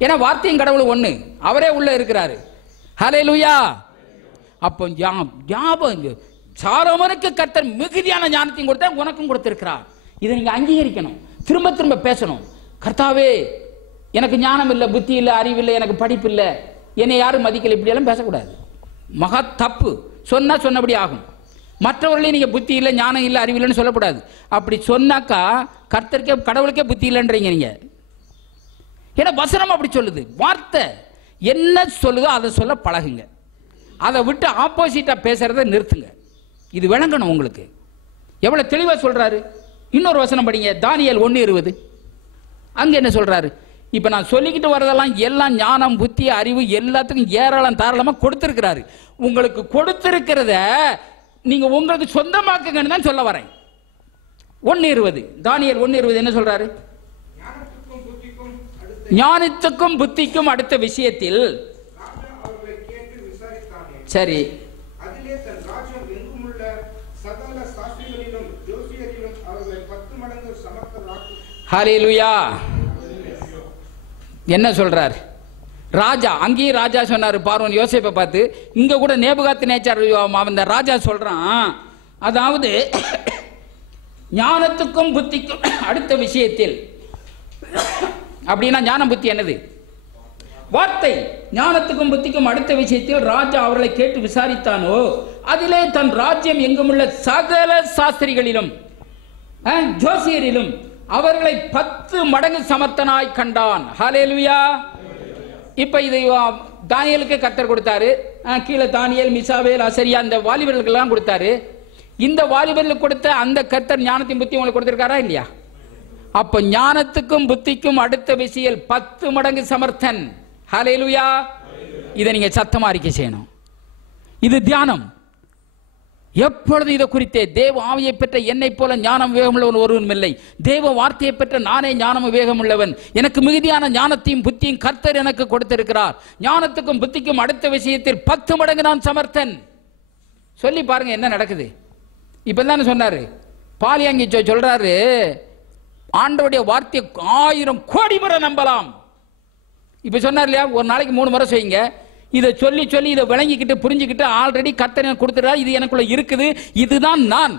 ஏன்னா வார்த்தையும் கடவுள் ஒண்ணு, அவரே உள்ள இருக்கிறாரு. ஹல்லேலூயா. அப்போ சாலோமோனுக்கு கர்த்தர் மிகுதியான ஞானத்தையும் கொடுத்தா, உனக்கும் கொடுத்திருக்கிறார். இதை நீங்க அங்கீகரிக்கணும், திரும்ப திரும்ப பேசணும். கர்த்தாவே, எனக்கு ஞானம் இல்லை, புத்தி இல்லை, அறிவு இல்லை, எனக்கு படிப்பு இல்லை, என்னை யாரும் மதிக்கல, இப்படி எல்லாம் பேசக்கூடாது. மகா தப்பு. சொன்னா சொன்னபடி ஆகும். மற்றவர்களையும் நீங்க புத்தி இல்லை, ஞானம் இல்லை, அறிவு இல்லைன்னு சொல்லக்கூடாது. அப்படி சொன்னாக்கா கர்த்தருக்கே, கடவுளுக்கே புத்தி இல்லைன்றீங்க நீங்க. ஏன்னா வசனம் அப்படி சொல்லுது. வார்த்தை என்ன சொல்லுதோ அதை சொல்ல பழகுங்க. அதை விட்டு ஆப்போசிட்டா பேசுறதை நிறுத்துங்க. இது விளங்கணும் உங்களுக்கு. எவ்வளவு தெளிவா சொல்றாரு. இன்னொரு வசனம் படிங்க, தானியேல் 1:20. அங்க என்ன சொல்றாரு? இப்ப நான் சொல்லிக்கிட்டு வரதெல்லாம் எல்லாம் ஞானம், புத்தி, அறிவு எல்லாத்துக்கும் ஏராளம் தாராளமா கொடுத்திருக்கிறாரு. உங்களுக்கு கொடுத்திருக்கிறத நீங்க உங்களுக்கு சொந்தமாக்குங்கன்னு தான் சொல்ல வரேன். 1:20, தானியேல் 1:20 என்ன சொல்றாரு? ஞானத்துக்கும் புத்திக்கும் அடுத்த விஷயத்தில் சரி, ஹல்லேலூயா. என்ன சொல்றார்? ராஜா, அங்கேயும் ராஜா சொன்னாரு. பார்வோன் யோசேப்பை பார்த்து, இங்க கூட நேபுகாத்நேச்சார் அந்த ராஜா சொல்றான், அதாவது ஞானத்துக்கும் புத்திக்கும் அடுத்த விஷயத்தில். அப்படின்னா ஞானம் புத்தி என்னது? வார்த்தை. ஞானத்துக்கும் புத்திக்கும் அடுத்த விஷயத்தில் ராஜா அவர்களை கேட்டு விசாரித்தானோ, அதிலே தன் ராஜ்யம் எங்குமுள்ள சகல சாஸ்திரிகளிலும் ஜோசியரிலும் அவர்களை 10 மடங்கு சமர்த்தனாய் கண்டான். ஹல்லேலூயா. இப்ப இதை தானியேலுக்கு கர்த்தர் கொடுத்தாரு. கீழே தானியேல், மிசாவேல், அசரியா இந்த வாலிபர்களுக்கு எல்லாம் கொடுத்தாரு. இந்த வாலிபர்களுக்கு கொடுத்த அந்த கர்த்தர் ஞானத்தின் புத்தி உங்களுக்கு கொடுத்திருக்காரா இல்லையா? அப்ப ஞானத்துக்கும் புத்திக்கும் அடுத்த விஷயம் 10 மடங்கு சமர்த்தன். ஹல்லேலூயா. இதை நீங்க சத்தமா அறிக்கை செய்யணும். இது தியானம். எப்பொழுது இதை குறித்தே தேவ ஆவியை பெற்ற என்னை போல ஞானம் விவேகமுள்ளவன் ஒருவனும் இல்லை, தேவ வார்த்தையை பெற்ற நானே ஞானம் விவேகம் உள்ளவன், எனக்கு மிகுதியான ஞானத்தையும் புத்தியும் கர்த்தர் எனக்கு கொடுத்திருக்கிறார். ஞானத்துக்கும் புத்திக்கும் அடுத்த விஷயத்தில் 10 மடங்கு நான் சமர்த்தன். சொல்லி பாருங்க என்ன நடக்குது. இப்ப தானே சொன்னாரு பாலியாங்கி சொல்றாரு, ஆண்டவருடைய வார்த்தையை 1000 கோடி முறை நம்பலாம். இப்ப சொன்னார் இல்லையா, ஒரு நாளைக்கு 3 முறை செய்யுங்க. இதை சொல்லி சொல்லி இதை விளங்கிக்கிட்டு புரிஞ்சுக்கிட்டு ஆல்ரெடி கர்த்தர் எனக்கு கொடுத்துறாரு, இது எனக்குள்ள இருக்குது, இதுதான் நான்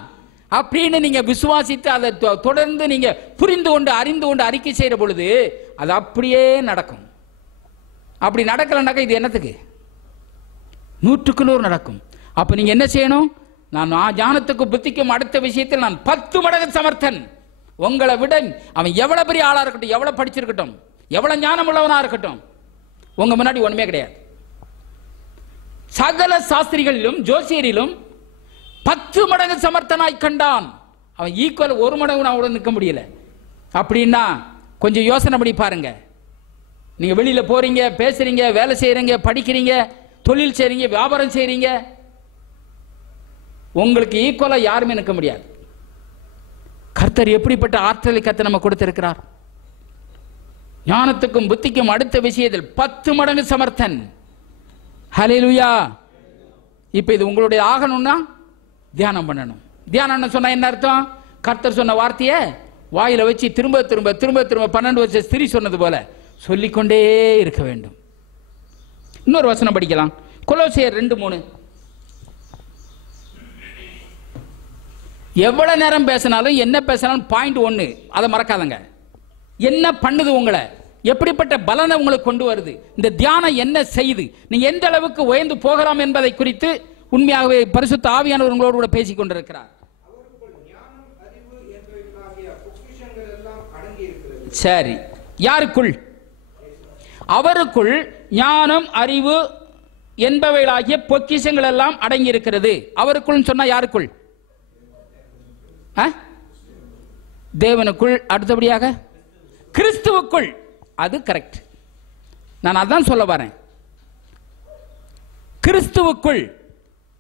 அப்படின்னு நீங்க விசுவாசித்து அதை தொடர்ந்து நீங்க புரிந்து கொண்டு அறிந்து கொண்டு அறிக்கை செய்யற பொழுது அது அப்படியே நடக்கும். அப்படி நடக்கலனாக்கா இது என்னத்துக்கு? 100க்கு 100 நடக்கும். அப்ப நீங்க என்ன செய்யணும்? நான் ஞானத்துக்கும் புத்திக்கும் அடுத்த விஷயத்தில் நான் 10 மடங்கு சமர்த்தன். உங்களை விட அவன் எவ்வளவு பெரிய ஆளா இருக்கட்டும், எவ்வளவு படிச்சிருக்கட்டும், எவ்வளவு ஞானம் உள்ளவனா இருக்கட்டும், உங்க முன்னாடி ஒண்ணுமே கிடையாது. சகல சாஸ்திரிகளிலும் ஜோசியரிலும் 10 மடங்கு சமர்த்தனாய் கண்டான். அவன் ஈக்குவல் 1 மடங்கு நான் கூட நிற்க முடியல. அப்படின்னா கொஞ்சம் யோசனை பண்ணி பாருங்க. நீங்க வெளியில போறீங்க, பேசுறீங்க, வேலை செய்யறீங்க, படிக்கிறீங்க, தொழில் செய்றீங்க, வியாபாரம் செய்றீங்க, உங்களுக்கு ஈக்குவலா யாருமே நிற்க முடியாது. கர்த்தர் எப்படிப்பட்ட ஆற்றலை கர்த்தர் நம்ம கொடுத்திருக்கிறார். ஞானத்துக்கும் புத்திக்கும் அடுத்த விஷயத்தில் 10 மடங்கு சமர்த்தன். ஹல்லேலூயா. இப்ப இது உங்களுடைய ஆகணும்னா தியானம் பண்ணணும். தியானம் சொன்னா என்ன அர்த்தம்? கர்த்தர் சொன்ன வார்த்தையை வாயில வச்சு திரும்ப திரும்ப திரும்ப திரும்ப 12 வருஷ ஸ்திரீ சொன்னது போல சொல்லிக்கொண்டே இருக்க வேண்டும். இன்னொரு வசனம் படிக்கலாம், கொலோசியர் 2:3. எவ்வளவு நேரம் பேசினாலும் என்ன பேசினாலும் பாயிண்ட் 1, அதை மறக்காதங்க. என்ன பண்ணுது உங்களை, எப்படிப்பட்ட பலனை உங்களுக்கு கொண்டு வருது, இந்த தியானம் என்ன செய்யுது, நீங்க எந்த அளவுக்கு உயர்ந்து போகலாம் என்பதை குறித்து உண்மையாகவே பரிசுத்த ஆவியானவர் உங்களோடு கூட பேசிக் கொண்டிருக்கிறார். சரி, யாருக்குள்? அவருக்குள் ஞானம் அறிவு என்பவைகளாகிய பொக்கிஷங்கள் எல்லாம் அடங்கி இருக்கிறது. அவருக்குள் சொன்னா யாருக்குள்? தேவனுக்குள். அடுத்தபடியாக கிறிஸ்துவுக்குள். அது கரெக்ட். நான் அதான் சொல்ல வரேன். கிறிஸ்துவுக்குள்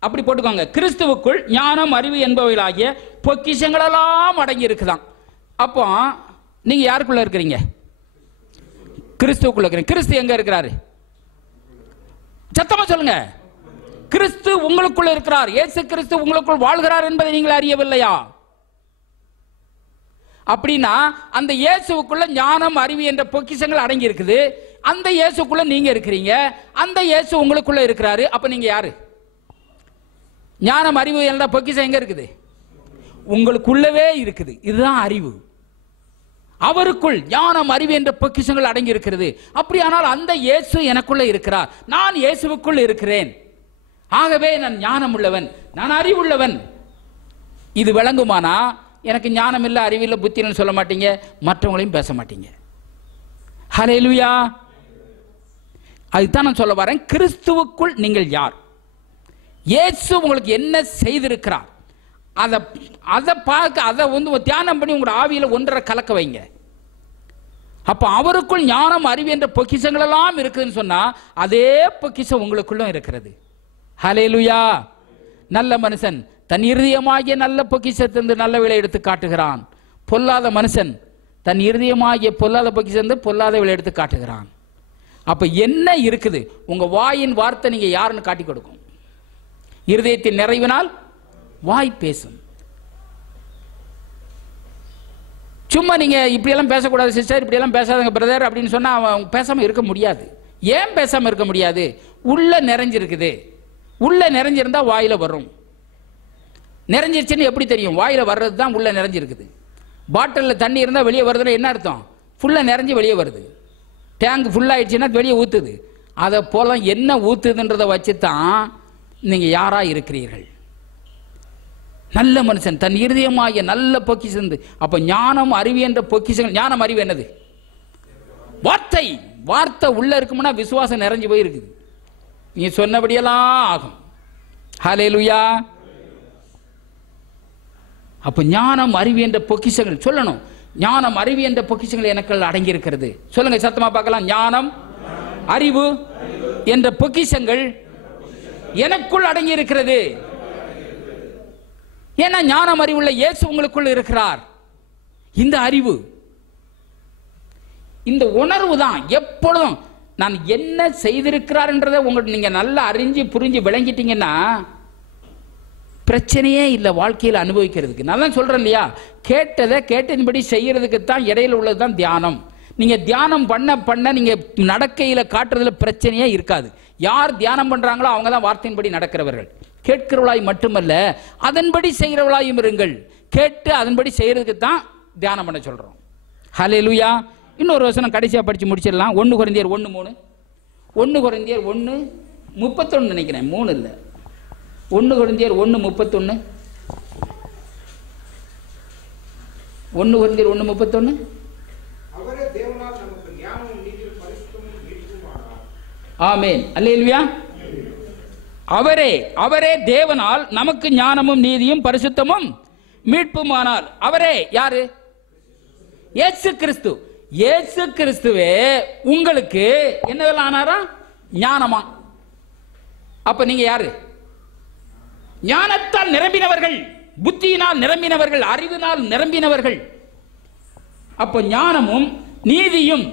அப்படி போட்டுக்கோங்க. கிறிஸ்துவுக்குள் ஞானம் அறிவு என்பவைகளாகிய பொக்கிஷங்கள் எல்லாம் அடங்கி இருக்குதான். அப்போ நீங்க யாருக்குள்ள இருக்கிறீங்க? கிறிஸ்துவுக்குள்ள இருக்கிறீங்க. கிறிஸ்து எங்க இருக்கிறாரு? சத்தமா சொல்லுங்க. கிறிஸ்து உங்களுக்குள்ள இருக்கிறார். இயேசு கிறிஸ்து உங்களுக்குள் வாழ்கிறார் என்பதை நீங்கள் அறியவில்லையா? அப்படின்னா அந்த இயேசுக்குள்ள ஞானம் அறிவு என்ற பொக்கிஷங்கள் அடங்கி இருக்குது. அந்த இயேசுக்குள்ள நீங்க இருக்கிறீங்க, அந்த இயேசு உங்களுக்குள்ள இருக்கிறாரு. அப்ப நீங்க யாரு? ஞானம் அறிவு என்ற பொக்கிஷம் எங்க இருக்குது? உங்களுக்குள்ளவே இருக்குது. இதுதான் அறிவு. அவருக்குள் ஞானம் அறிவு என்ற பொக்கிஷங்கள் அடங்கி இருக்கிறது. அப்படியானால் அந்த இயேசு எனக்குள்ள இருக்கிறார், நான் இயேசுவுக்குள் இருக்கிறேன். ஆகவே நான் ஞானம் உள்ளவன், நான் அறிவுள்ளவன். இது விளங்குமானா எனக்கு ஞானம் இல்லை, அறிவில்லை, புத்தின்னு சொல்ல மாட்டீங்க, மற்றவங்களையும் பேச மாட்டீங்க. ஹல்லேலூயா. அதுதான் நான் சொல்ல வரேன். கிறிஸ்துவுக்குள் நீங்கள் யார், இயேசு உங்களுக்கு என்ன செய்திருக்கிறார், அதை பார்க்க, அதை தியானம் பண்ணி உங்களோட ஆவியில் ஒன்றரை கலக்க வைங்க. அப்ப அவருக்குள் ஞானம் அறிவு என்ற பொக்கிஷங்கள் எல்லாம் இருக்குதுன்னு சொன்னா அதே பொக்கிஷம் உங்களுக்குள்ளும் இருக்கிறது. ஹல்லேலூயா. நல்ல மனுஷன் தன் இருதயமாகிய நல்ல பொக்கிஷத்திலிருந்து நல்லவைகளை எடுத்து காட்டுகிறான். பொல்லாத மனுஷன் தன் இருதயமாகிய பொல்லாத பொக்கிஷத்திலிருந்து பொல்லாதவைகளை எடுத்து காட்டுகிறான். அப்ப என்ன இருக்குது? உங்க வாயின் வார்த்தை நீங்க யாருன்னு காட்டி கொடுக்கும். இருதயத்தின் நிறைவினால் வாய் பேசும். சும்மா நீங்க இப்படியெல்லாம் பேசக்கூடாது சிஸ்டர், இப்படியெல்லாம் பேசாதங்க பிரதர் அப்படின்னு சொன்னா அவன் பேசாம இருக்க முடியாது. ஏன் பேசாம இருக்க முடியாது? உள்ள நிறைஞ்சிருக்குது. உள்ள நிறைஞ்சிருந்தா வாயில வரும். நிறைஞ்சிருச்சுன்னு எப்படி தெரியும்? வாயில வர்றது தான் உள்ள நிறைஞ்சிருக்குது. பாட்டிலில் தண்ணி இருந்தால் வெளியே வருதுன்னா என்ன அர்த்தம்? ஃபுல்லாக நிறைஞ்சு வெளியே வருது. டேங்க் ஃபுல்லாகிடுச்சுன்னா வெளியே ஊற்றுது. அதை போல என்ன ஊற்றுதுன்றதை வச்சு தான் நீங்கள் யாராக இருக்கிறீர்கள். நல்ல மனுஷன் தன் இருதயமாகிய நல்ல பொக்கிஷம். அப்போ ஞானம் அறிவு என்ற பொக்கிஷங்கள். ஞானம் அறிவு என்னது? வார்த்தை. வார்த்தை உள்ள இருக்கும்னா விசுவாசம் நிறைஞ்சு போயிருக்குது. நீ சொன்னபடியெல்லாம் ஆகும். ஹல்லேலூயா. அப்போ ஞானம் அறிவு என்ற பொக்கிஷங்கள் சொல்லணும். ஞானம் அறிவு என்ற பொக்கிஷங்கள் எனக்கு அடங்கி இருக்கிறது. சொல்லுங்க சத்தமா பார்க்கலாம். ஞானம் அறிவு என்ற பொக்கிஷங்கள் எனக்குள் அடங்கி இருக்கிறது. ஏன்னா ஞானம் அறிவுள்ள இயேசு உங்களுக்குள் இருக்கிறார். இந்த அறிவு, இந்த உணர்வு தான் எப்பொழுதும் நான் என்ன செய்திருக்கிறார் என்றதை உங்களுக்கு நீங்க நல்லா அறிஞ்சு புரிஞ்சு விளங்கிட்டீங்கன்னா பிரச்சனையே இல்லை வாழ்க்கையில் அனுபவிக்கிறதுக்கு. நான் தான் சொல்றேன் இல்லையா, கேட்டதை கேட்டதின்படி செய்யறதுக்கு தான் இடையில உள்ளது தான் தியானம். நீங்க தியானம் பண்ண பண்ண நீங்க நடக்கையில காட்டுறதுல பிரச்சனையே இருக்காது. யார் தியானம் பண்றாங்களோ அவங்க தான் வார்த்தையின்படி நடக்கிறவர்கள். கேட்கிறவளாய் மட்டுமல்ல அதன்படி செய்கிறவளாயும் இருங்கள். கேட்டு அதன்படி செய்யறதுக்கு தான் தியானம் பண்ண சொல்றோம். ஹல்லேலூயா. இன்னொரு வசனம் கடைசியா படிச்சு முடிச்சிடலாம். 1 கொரிந்தியர் 1:3. 1 கொரிந்தியர் 1:31 நினைக்கிறேன், 3 இல்லை. 1 கொரிந்தியர் 1:31. 1 கொரிந்தியர் 1:31. அவரே தேவனால் நமக்கு ஞானமும் நீதியும் பரிசுத்தமும் மீட்புமானார். ஆமென். அல்லேலூயா. அவரே தேவனால் நமக்கு ஞானமும் நீதியும் பரிசுத்தமும் மீட்புமானார். அவரே யாரு? இயேசு கிறிஸ்து. இயேசு கிறிஸ்துவே உங்களுக்கு என்னவெல்லாம் ஆனாரா? ஞானமா. அப்ப நீங்க யாரு? ஞானத்தால் நிரம்பினவர்கள், புத்தியினால் நிரம்பினவர்கள், அறிவினால் நிரம்பினவர்கள். அப்ப ஞானமும் நீதியும்.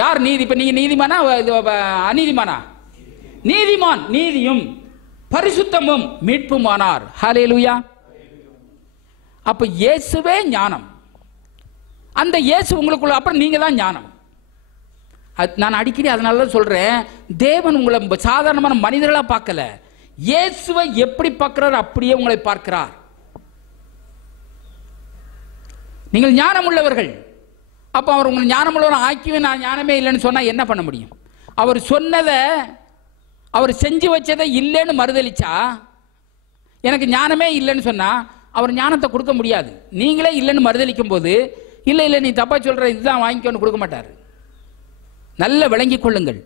யார் நீதி? இப்ப நீங்க நீதிமானா அநீதிமானா? நீதிமான். நீதியும் பரிசுத்தமும் மீட்புமானார். ஹல்லேலூயா. அப்ப இயேசுவே ஞானம். அந்த இயேசு உங்களுக்குள்ள, அப்புறம் நீங்க தான் ஞானம். நான் அடிக்கடி அதனால தான் சொல்றேன், தேவன் உங்களை சாதாரணமான மனிதர்களா பார்க்கல, இயேசுவை எப்படி பார்க்கிறார் அப்படியே உங்களை பார்க்கிறார். நீங்கள் ஞானம் உள்ளவர்கள். அப்ப அவர் உங்களை ஞானம் உள்ளவர் ஆக்கிவே நான் ஞானமே இல்லைன்னு சொன்னா என்ன பண்ண முடியும்? அவர் சொன்னதை, அவர் செஞ்சு வச்சதை இல்லைன்னு மறுதளிச்சா, எனக்கு ஞானமே இல்லைன்னு சொன்னா அவர் ஞானத்தை கொடுக்க முடியாது. நீங்களே இல்லைன்னு மறுதளிக்கும் போது, இல்லை இல்லை நீ தப்பா சொல்ற, இதுதான் வாங்கிக்கோன்னு கொடுக்க மாட்டாரு. நல்ல விளங்கிக் கொள்ளுங்கள்.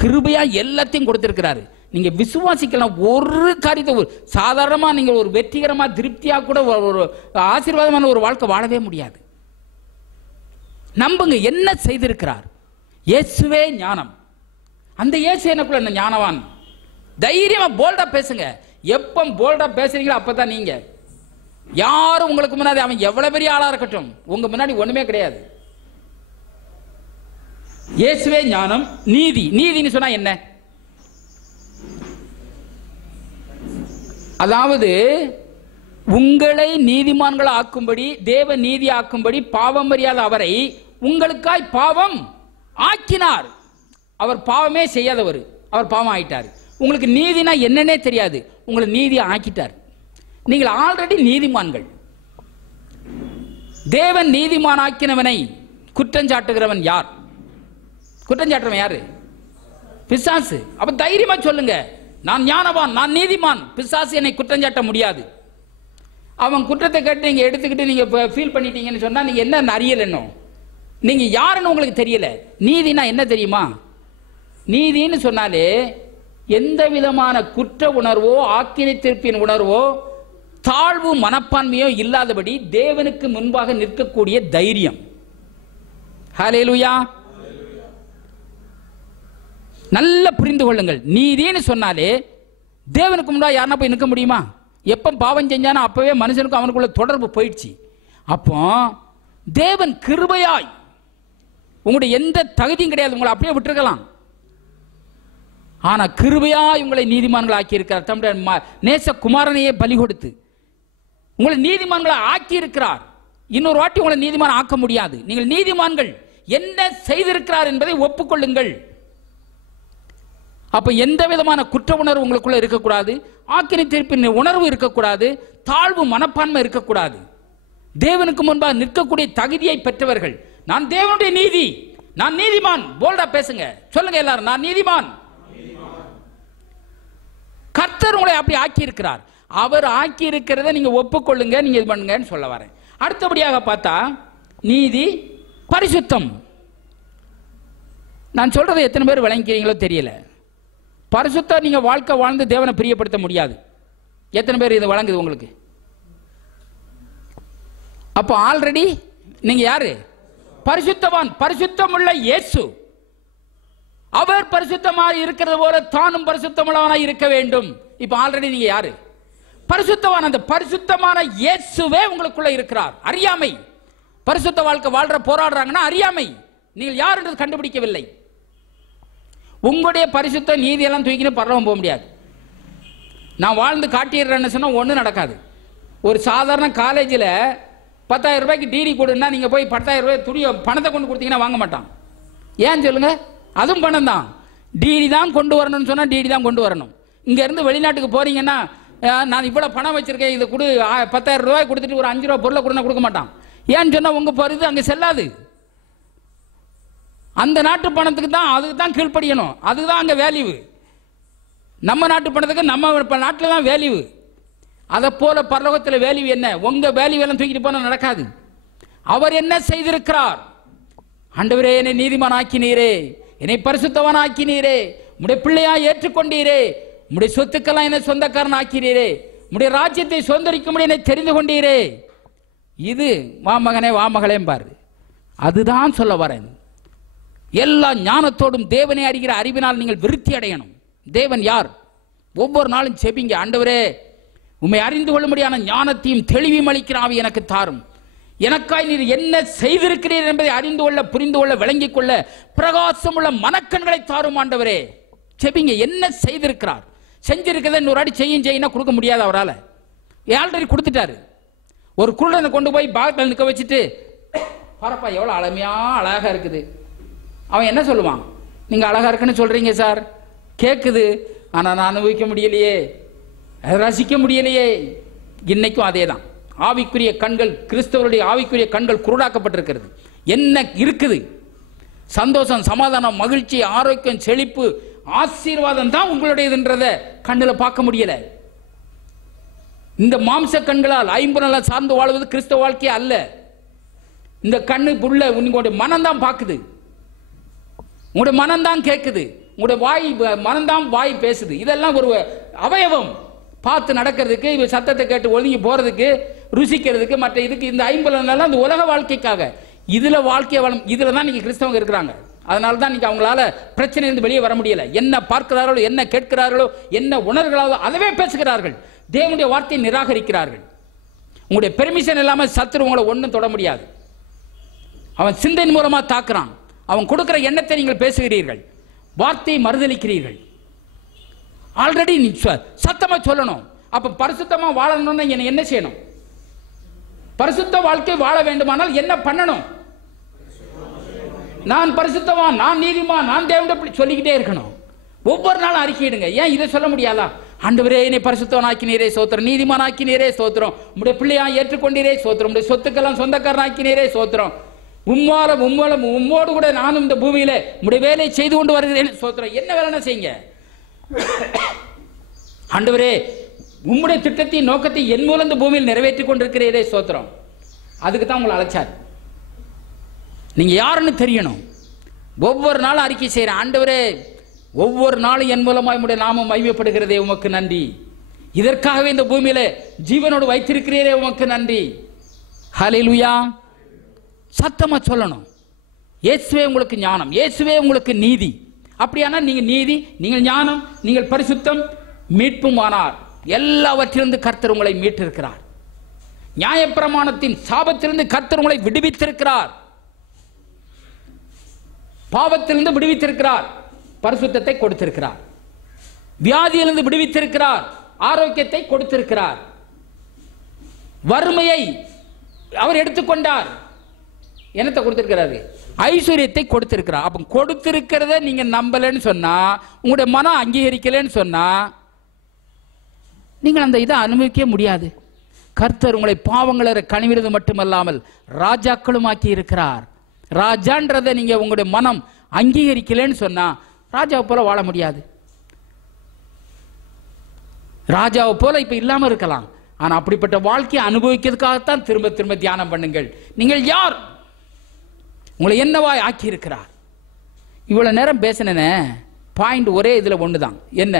கிருபையா எல்லாத்தையும் கொடுத்திருக்கிறாரு. நீங்க விசுவாசிக்கலாம். ஒரு காரியத்தை சாதாரணமா நீங்க ஒரு வெற்றிகரமா திருப்தியா கூட ஒரு ஆசீர்வாதமான ஒரு வாழ்க்கை வாழவே முடியாது. நம்புங்க, என்ன செய்திருக்கிறார். இயேசுவே ஞானம். அந்த இயேசு எனக்குள்ள என்ன ஞானவான். தைரியமா போல்டா பேசுங்க. எப்ப போல்டா பேசுறீங்களோ அப்பதான் நீங்க. யாரும் உங்களுக்கு முன்னாடி, அவன் எவ்வளவு பெரிய ஆளா இருக்கட்டும், உங்க முன்னாடி ஒண்ணுமே கிடையாது. இயேசுவே ஞானம். நீதி. நீதின்னு சொன்னா என்ன? அதாவது உங்களை நீதிமான்கள் ஆக்கும்படி, தேவ நீதி ஆக்கும்படி பாவம் அறியாத அவரை உங்களுக்காய் பாவம் ஆக்கினார். அவர் பாவமே செய்யாதவர், அவர் பாவம் ஆயிட்டார். உங்களுக்கு நீதினா என்னன்னே தெரியாது. உங்களை நீதியை ஆக்கிட்டார். நீங்கள் ஆல்ரெடி நீதிமான்கள். தேவன் நீதிமானாக்கினவனை குற்றஞ்சாட்டுகிறவன் யார்? குற்றஞ்சாட்டுறவன் யாரு? பிசாசு. அப்ப தைரியமா சொல்லுங்க, நான் ஞானவான், நான் நீதிமான், பிசாசு என்னை குற்றஞ்சாட்ட முடியாது. அவன் குற்றத்தை கேட்டு நீங்க எடுத்துக்கிட்டு நீங்க ஃபீல் பண்ணிட்டீங்கன்னு சொன்னா நீங்க என்ன அறியல, இன்னும் நீங்க யாருன்னு உங்களுக்கு தெரியல. நீதினா என்ன தெரியுமா? நீதின்னு சொன்னாலே எந்த விதமான குற்ற உணர்வோ ஆக்கினை தீர்ப்பின் உணர்வோ தாழ்வு மனப்பான்மையோ இல்லாதபடி தேவனுக்கு முன்பாக நிற்கக்கூடிய தைரியம். ஹல்லேலூயா. நல்ல புரிந்து கொள்ளுங்கள், நீதின்னு சொன்னாலே தேவனுக்கு முன்னாடி யாருன்னா போய் நிற்க முடியுமா? எப்ப பாவம் செஞ்சானோ அப்பவே மனுஷனுக்கும் அவனுக்குள்ள தொடர்பு போயிடுச்சு. அப்போ தேவன் கிருபையாய், உங்களுடைய எந்த தகுதியும் கிடையாது, உங்களை அப்படியே விட்டுருக்கலாம். ஆனா கிருபையாய் உங்களை நீதிமான்கள் ஆக்கி இருக்கிறார். தம்முடைய நேசகுமாரனையே பலி கொடுத்து உங்களை நீதிமான்களை ஆக்கி இருக்கிறார். இன்னொரு வாட்டி உங்களை நீதிமான் ஆக்க முடியாது. நீங்கள் நீதிமான்கள் என்ன செய்திருக்கிறார் என்பதை ஒப்புக்கொள்ளுங்கள். அப்ப எந்த விதமான குற்ற உணர்வு உங்களுக்குள்ள இருக்கக்கூடாது, ஆக்கினை தீர்ப்பின் உணர்வு இருக்கக்கூடாது, தாழ்வு மனப்பான்மை இருக்கக்கூடாது. தேவனுக்கு முன்பாக நிற்கக்கூடிய தகுதியை பெற்றவர்கள். நான் தேவனுடைய நீதி, நான் நீதிமான். போல்டா பேசுங்க, சொல்லுங்க எல்லாரும், நான் நீதிமான். கர்த்தர் உங்களை அப்படி ஆக்கி இருக்கிறார். அவர் ஆக்கி இருக்கிறத நீங்க ஒப்புக்கொள்ளுங்க, நீங்க இது பண்ணுங்கன்னு சொல்ல வரேன். அடுத்தபடியாக பார்த்தா நீதி, பரிசுத்தம். நான் சொல்றதை எத்தனை பேர் விளங்கிக்கிறீங்களோ தெரியல. பரிசுத்தம் நீங்க வாழ்க்கை வாழ்ந்து தேவனை பிரியப்படுத்த முடியாது. எத்தனை பேர் இது வழங்குது உங்களுக்கு? அப்போ ஆல்ரெடி நீங்க யாரு? பரிசுத்தவான். பரிசுத்தம் உள்ள இயேசு, அவர் பரிசுத்தமாக இருக்கிறது போல தானும் பரிசுத்தமுள்ளவனாய் இருக்க வேண்டும். இப்ப ஆல்ரெடி நீங்க யாரு? பரிசுத்தவான். அந்த பரிசுத்தமான இயேசுவே உங்களுக்குள்ள இருக்கிறார். அறியாமை. பரிசுத்த வாழ்க்கை வாழ்ற போராடுறாங்கன்னா அறியாமை. நீங்கள் யார் என்று கண்டுபிடிக்கவில்லை. உங்களுடைய பரிசுத்த நீதியெல்லாம் தூக்கின்னு பரவ போக முடியாது. நான் வாழ்ந்து காட்டிடுறேன்னு சொன்னா ஒன்றும் நடக்காது. ஒரு சாதாரண காலேஜில் 10,000 ரூபாய்க்கு டிகிரி கொடுன்னா நீங்க போய் 10,000 ரூபாய் துணியை பணத்தை கொண்டு கொடுத்தீங்கன்னா வாங்க மாட்டான். ஏன் சொல்லுங்க? அதுவும் பணம் தான். டிகிரி தான் கொண்டு வரணும்னு சொன்னா டிகிரி தான் கொண்டு வரணும். இங்க இருந்து வெளிநாட்டுக்கு போறீங்கன்னா நான் இவ்வளவு பணம் வச்சிருக்கேன், இது கொடு, 10,000 ரூபாய் கொடுத்துட்டு ஒரு 5 ரூபாய் பொருளை கொடுக்க மாட்டான். ஏன்னு சொன்னா உங்க பொருது அங்க செல்லாது. அந்த நாட்டு பணத்துக்கு தான், அதுக்கு தான் கீழ்ப்படியணும். அதுதான் அங்க வேல்யூ. நம்ம நாட்டு பணத்துக்கு நம்ம நாட்டில் தான் வேல்யூ. அதை போல பரலோகத்தில் வேல்யூ என்ன? உங்க வேல்யூ எல்லாம் தூக்கிட்டு போனா நடக்காது. அவர் என்ன செய்திருக்கிறார்? ஆண்டவரே, என்னை நீதிமான் ஆக்கினீரே, என்னை பரிசுத்தவான் ஆக்கினீரே, உடைய பிள்ளையா ஏற்றுக்கொண்டீரே, உடைய சொத்துக்கெல்லாம் என்னை சொந்தக்காரன் ஆக்கினீரே, உடைய ராஜ்யத்தை சுதந்திரிக்கும்படி என்னை தெரிந்து கொண்டீரே. இது வா மகனே வா மகளே பாரு. அதுதான் சொல்ல வரேன். எல்லா ஞானத்தோடும் தேவனை அறிகிற அறிவினால் நீங்கள் விருத்தி அடையணும். தேவன் யார்? ஒவ்வொரு நாளும் செபிங்க, ஆண்டவரே உம்மை அறிந்து கொள்ளும்படியான ஞானத்தையும் தெளிவையும் அளிக்கிற ஆவி எனக்கு தாரும். எனக்காய் நீர் என்ன செய்திருக்கிறீர் என்பதை அறிந்து கொள்ள, புரிந்து கொள்ள, விளங்கிக் கொள்ள பிரகாசமுள்ள மனக்கண்களை தாரும் ஆண்டவரே. செபிங்க, என்ன செய்திருக்கிறார்? செஞ்சிருக்கிறத இன்னொரு அடி செய்யினா கொடுக்க முடியாது அவரால். ஆல்ரெடி கொடுத்துட்டாரு. ஒரு குருடனை கொண்டு போய் பாகத்தில் நிற்க வச்சுட்டு, பாரப்பா எவ்வளோ அழகா இருக்குது. அவன் என்ன சொல்லுவான்? நீங்க அழகா இருக்குன்னு சொல்றீங்க சார், கேட்குது, ஆனா நான் அனுபவிக்க முடியலையே, ரசிக்க முடியலையே. இன்னைக்கும் அதே தான். ஆவிக்குரிய கண்கள், கிறிஸ்தவருடைய ஆவிக்குரிய கண்கள் குருடாக்கப்பட்டிருக்கிறது. என்ன இருக்குது? சந்தோஷம், சமாதானம், மகிழ்ச்சி, ஆரோக்கியம், செழிப்பு, ஆசீர்வாதம் தான் உங்களுடையதுன்றத கண்ணில் பார்க்க முடியல. இந்த மாம்ச கண்களால் ஐம்புலனை சார்ந்து வாழ்வது கிறிஸ்தவ வாழ்க்கையே அல்ல. இந்த கண்ணு புள்ள உங்களுடைய மனம்தான் பார்க்குது, உங்களுடைய மனம்தான் கேட்குது, உங்களுடைய வாய் மனம்தான் வாய் பேசுது. இதெல்லாம் ஒரு அவயவம். பார்த்து நடக்கிறதுக்கு, சத்தத்தை கேட்டு ஒதுங்கி போறதுக்கு, ருசிக்கிறதுக்கு, மற்ற இதுக்கு இந்த ஐம்புலனெல்லாம் அந்த உலக வாழ்க்கைக்காக. இதுல வாழ்க்கை வளம், இதுல தான் நீங்க கிறிஸ்தவங்க இருக்கிறாங்க. அதனால தான் நீங்க அவங்களால பிரச்சனையிலிருந்து வெளியே வர முடியல. என்ன பார்க்கிறார்களோ, என்ன கேட்கிறார்களோ, என்ன உணர்கிறார்களோ அதவே பேசுகிறார்கள். தேவனுடைய வார்த்தையை நிராகரிக்கிறார்கள். உங்களுடைய பெர்மிஷன் இல்லாமல் சத்துரு உங்களை ஒன்றும் தொட முடியாது. அவன் சிந்தையின் மூலமா தாக்குறான். அவன் கொடுக்கிற எண்ணத்தை நீங்கள் பேசுகிறீர்கள், வார்த்தையை மறுதளிக்கிறீர்கள். ஆல்ரெடி நீ சத்தமா சொல்லணும். அப்ப பரிசுத்தமா வாழணும்னா என்ன செய்யணும்? பரிசுத்த வாழ்க்கை வாழ வேண்டுமானால் என்ன பண்ணணும்? நான் பரிசுத்தவான், நான் நீதிமான், நான் தேவனுடைய சொல்லிக்கிட்டே இருக்கணும். ஒவ்வொரு நாளும் அறிக்கையிடுங்க. ஏன் இதை சொல்ல முடியாதா? ஆண்டவரே என்னை பரிசுத்தவனாக்கினீரே ஸ்தோத்திரம், நீதிமானாக்கினீரே ஸ்தோத்திரம், உம்முடைய பிள்ளையா ஏற்றுக்கொண்டீரே ஸ்தோத்திரம், உம்முடைய சொத்துக்கெல்லாம் சொந்தக்காரனாக்கினீரே ஸ்தோத்திரம், உம்மோடு கூட நானும் இந்த பூமியில உம்முடைய வேலையை செய்து கொண்டு வருகிறேன் ஸ்தோத்திரம். என்ன வேலை செய்யுங்க ஆண்டவரே, உம்முடைய திட்டத்தையும் நோக்கத்தை என் மூலம் இந்த பூமியில் நிறைவேற்றி கொண்டிருக்கிறீரே ஸ்தோத்திரம். அதுக்கு தான் உங்களை அழைச்சார். நீங்க யாருன்னு தெரியணும். ஒவ்வொரு நாளும் அறிக்கை செய்யறேன், ஆண்டவரே ஒவ்வொரு நாளும் என் மூலமாய் உம்முடைய நாமம் மகிமைப்படுகிறதே, உமக்கு நன்றி. இதற்காகவே இந்த பூமியில ஜீவனோடு வைத்திருக்கிறீரே, உமக்கு நன்றி. ஹல்லேலூயா. சத்தமா சொல்லணும், இயேசுவே உங்களுக்கு ஞானம், இயேசுவே உங்களுக்கு நீதி. அப்படியானா நீங்க நீதி, நீங்கள் ஞானம், நீங்கள் பரிசுத்தம், மீட்புமானார். எல்லாவற்றிலிருந்து கர்த்தர் உங்களை மீட்டிருக்கிறார். நியாயப்பிரமாணத்தின் சாபத்திலிருந்து கர்த்தர் உங்களை விடுவித்திருக்கிறார். பாவத்திலிருந்து விடுவித்திருக்கிறார், பரிசுத்தத்தை கொடுத்திருக்கிறார். வியாதியிலிருந்து விடுவித்திருக்கிறார், ஆரோக்கியத்தை கொடுத்திருக்கிறார். வறுமையை அவர் எடுத்துக்கொண்டார், என்னத்தை கொடுத்திருக்கிறாரு? ஐஸ்வர்யத்தை கொடுத்திருக்கிறார். அப்ப கொடுத்திருக்கிறத நீங்க நம்பலன்னு சொன்னா, உங்களுடைய மனம் அங்கீகரிக்கலன்னு சொன்னா, நீங்கள் அந்த இதை அனுபவிக்க முடியாது. கர்த்தர் உங்களை பாவங்கள கனிவிறது மட்டுமல்லாமல் ராஜாக்களும் ஆக்கி இருக்கிறார். ராஜான்றதை நீங்க உங்களுடைய மனம் அங்கீகரிக்கலன்னு சொன்னா, ராஜாவை போல வாழ முடியாது. ராஜாவை போல இப்ப இல்லாம இருக்கலாம், ஆனா அப்படிப்பட்ட வாழ்க்கையை அனுபவிக்கிறதுக்காகத்தான் திரும்ப திரும்ப தியானம் பண்ணுங்கள். நீங்கள் யார், உங்களை என்னவாய் ஆக்கி இருக்கிறார். இவ்வளவு நேரம் பேசினே பாயிண்ட் ஒரே இதுல ஒண்ணுதான். என்ன?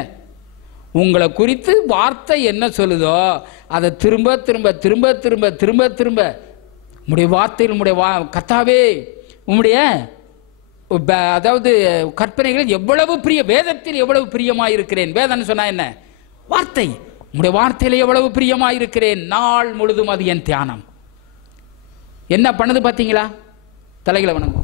உங்களை குறித்து வார்த்தை என்ன சொல்லுதோ அதை திரும்ப திரும்ப திரும்ப திரும்ப திரும்ப திரும்ப உம்முடைய வார்த்தையில், உம்முடைய கர்த்தாவே உம்முடைய அதாவது கற்பனைகளில் எவ்வளவு பிரிய, வேதத்தில் எவ்வளவு பிரியமாயிருக்கிறேன். வேதம்னு சொன்னா என்ன? வார்த்தை. உம்முடைய வார்த்தையில எவ்வளவு பிரியமாயிருக்கிறேன். நாள் முழுதும் அது என் தியானம். என்ன பண்ணுது பார்த்தீங்களா? தலைகளை வணங்கும்.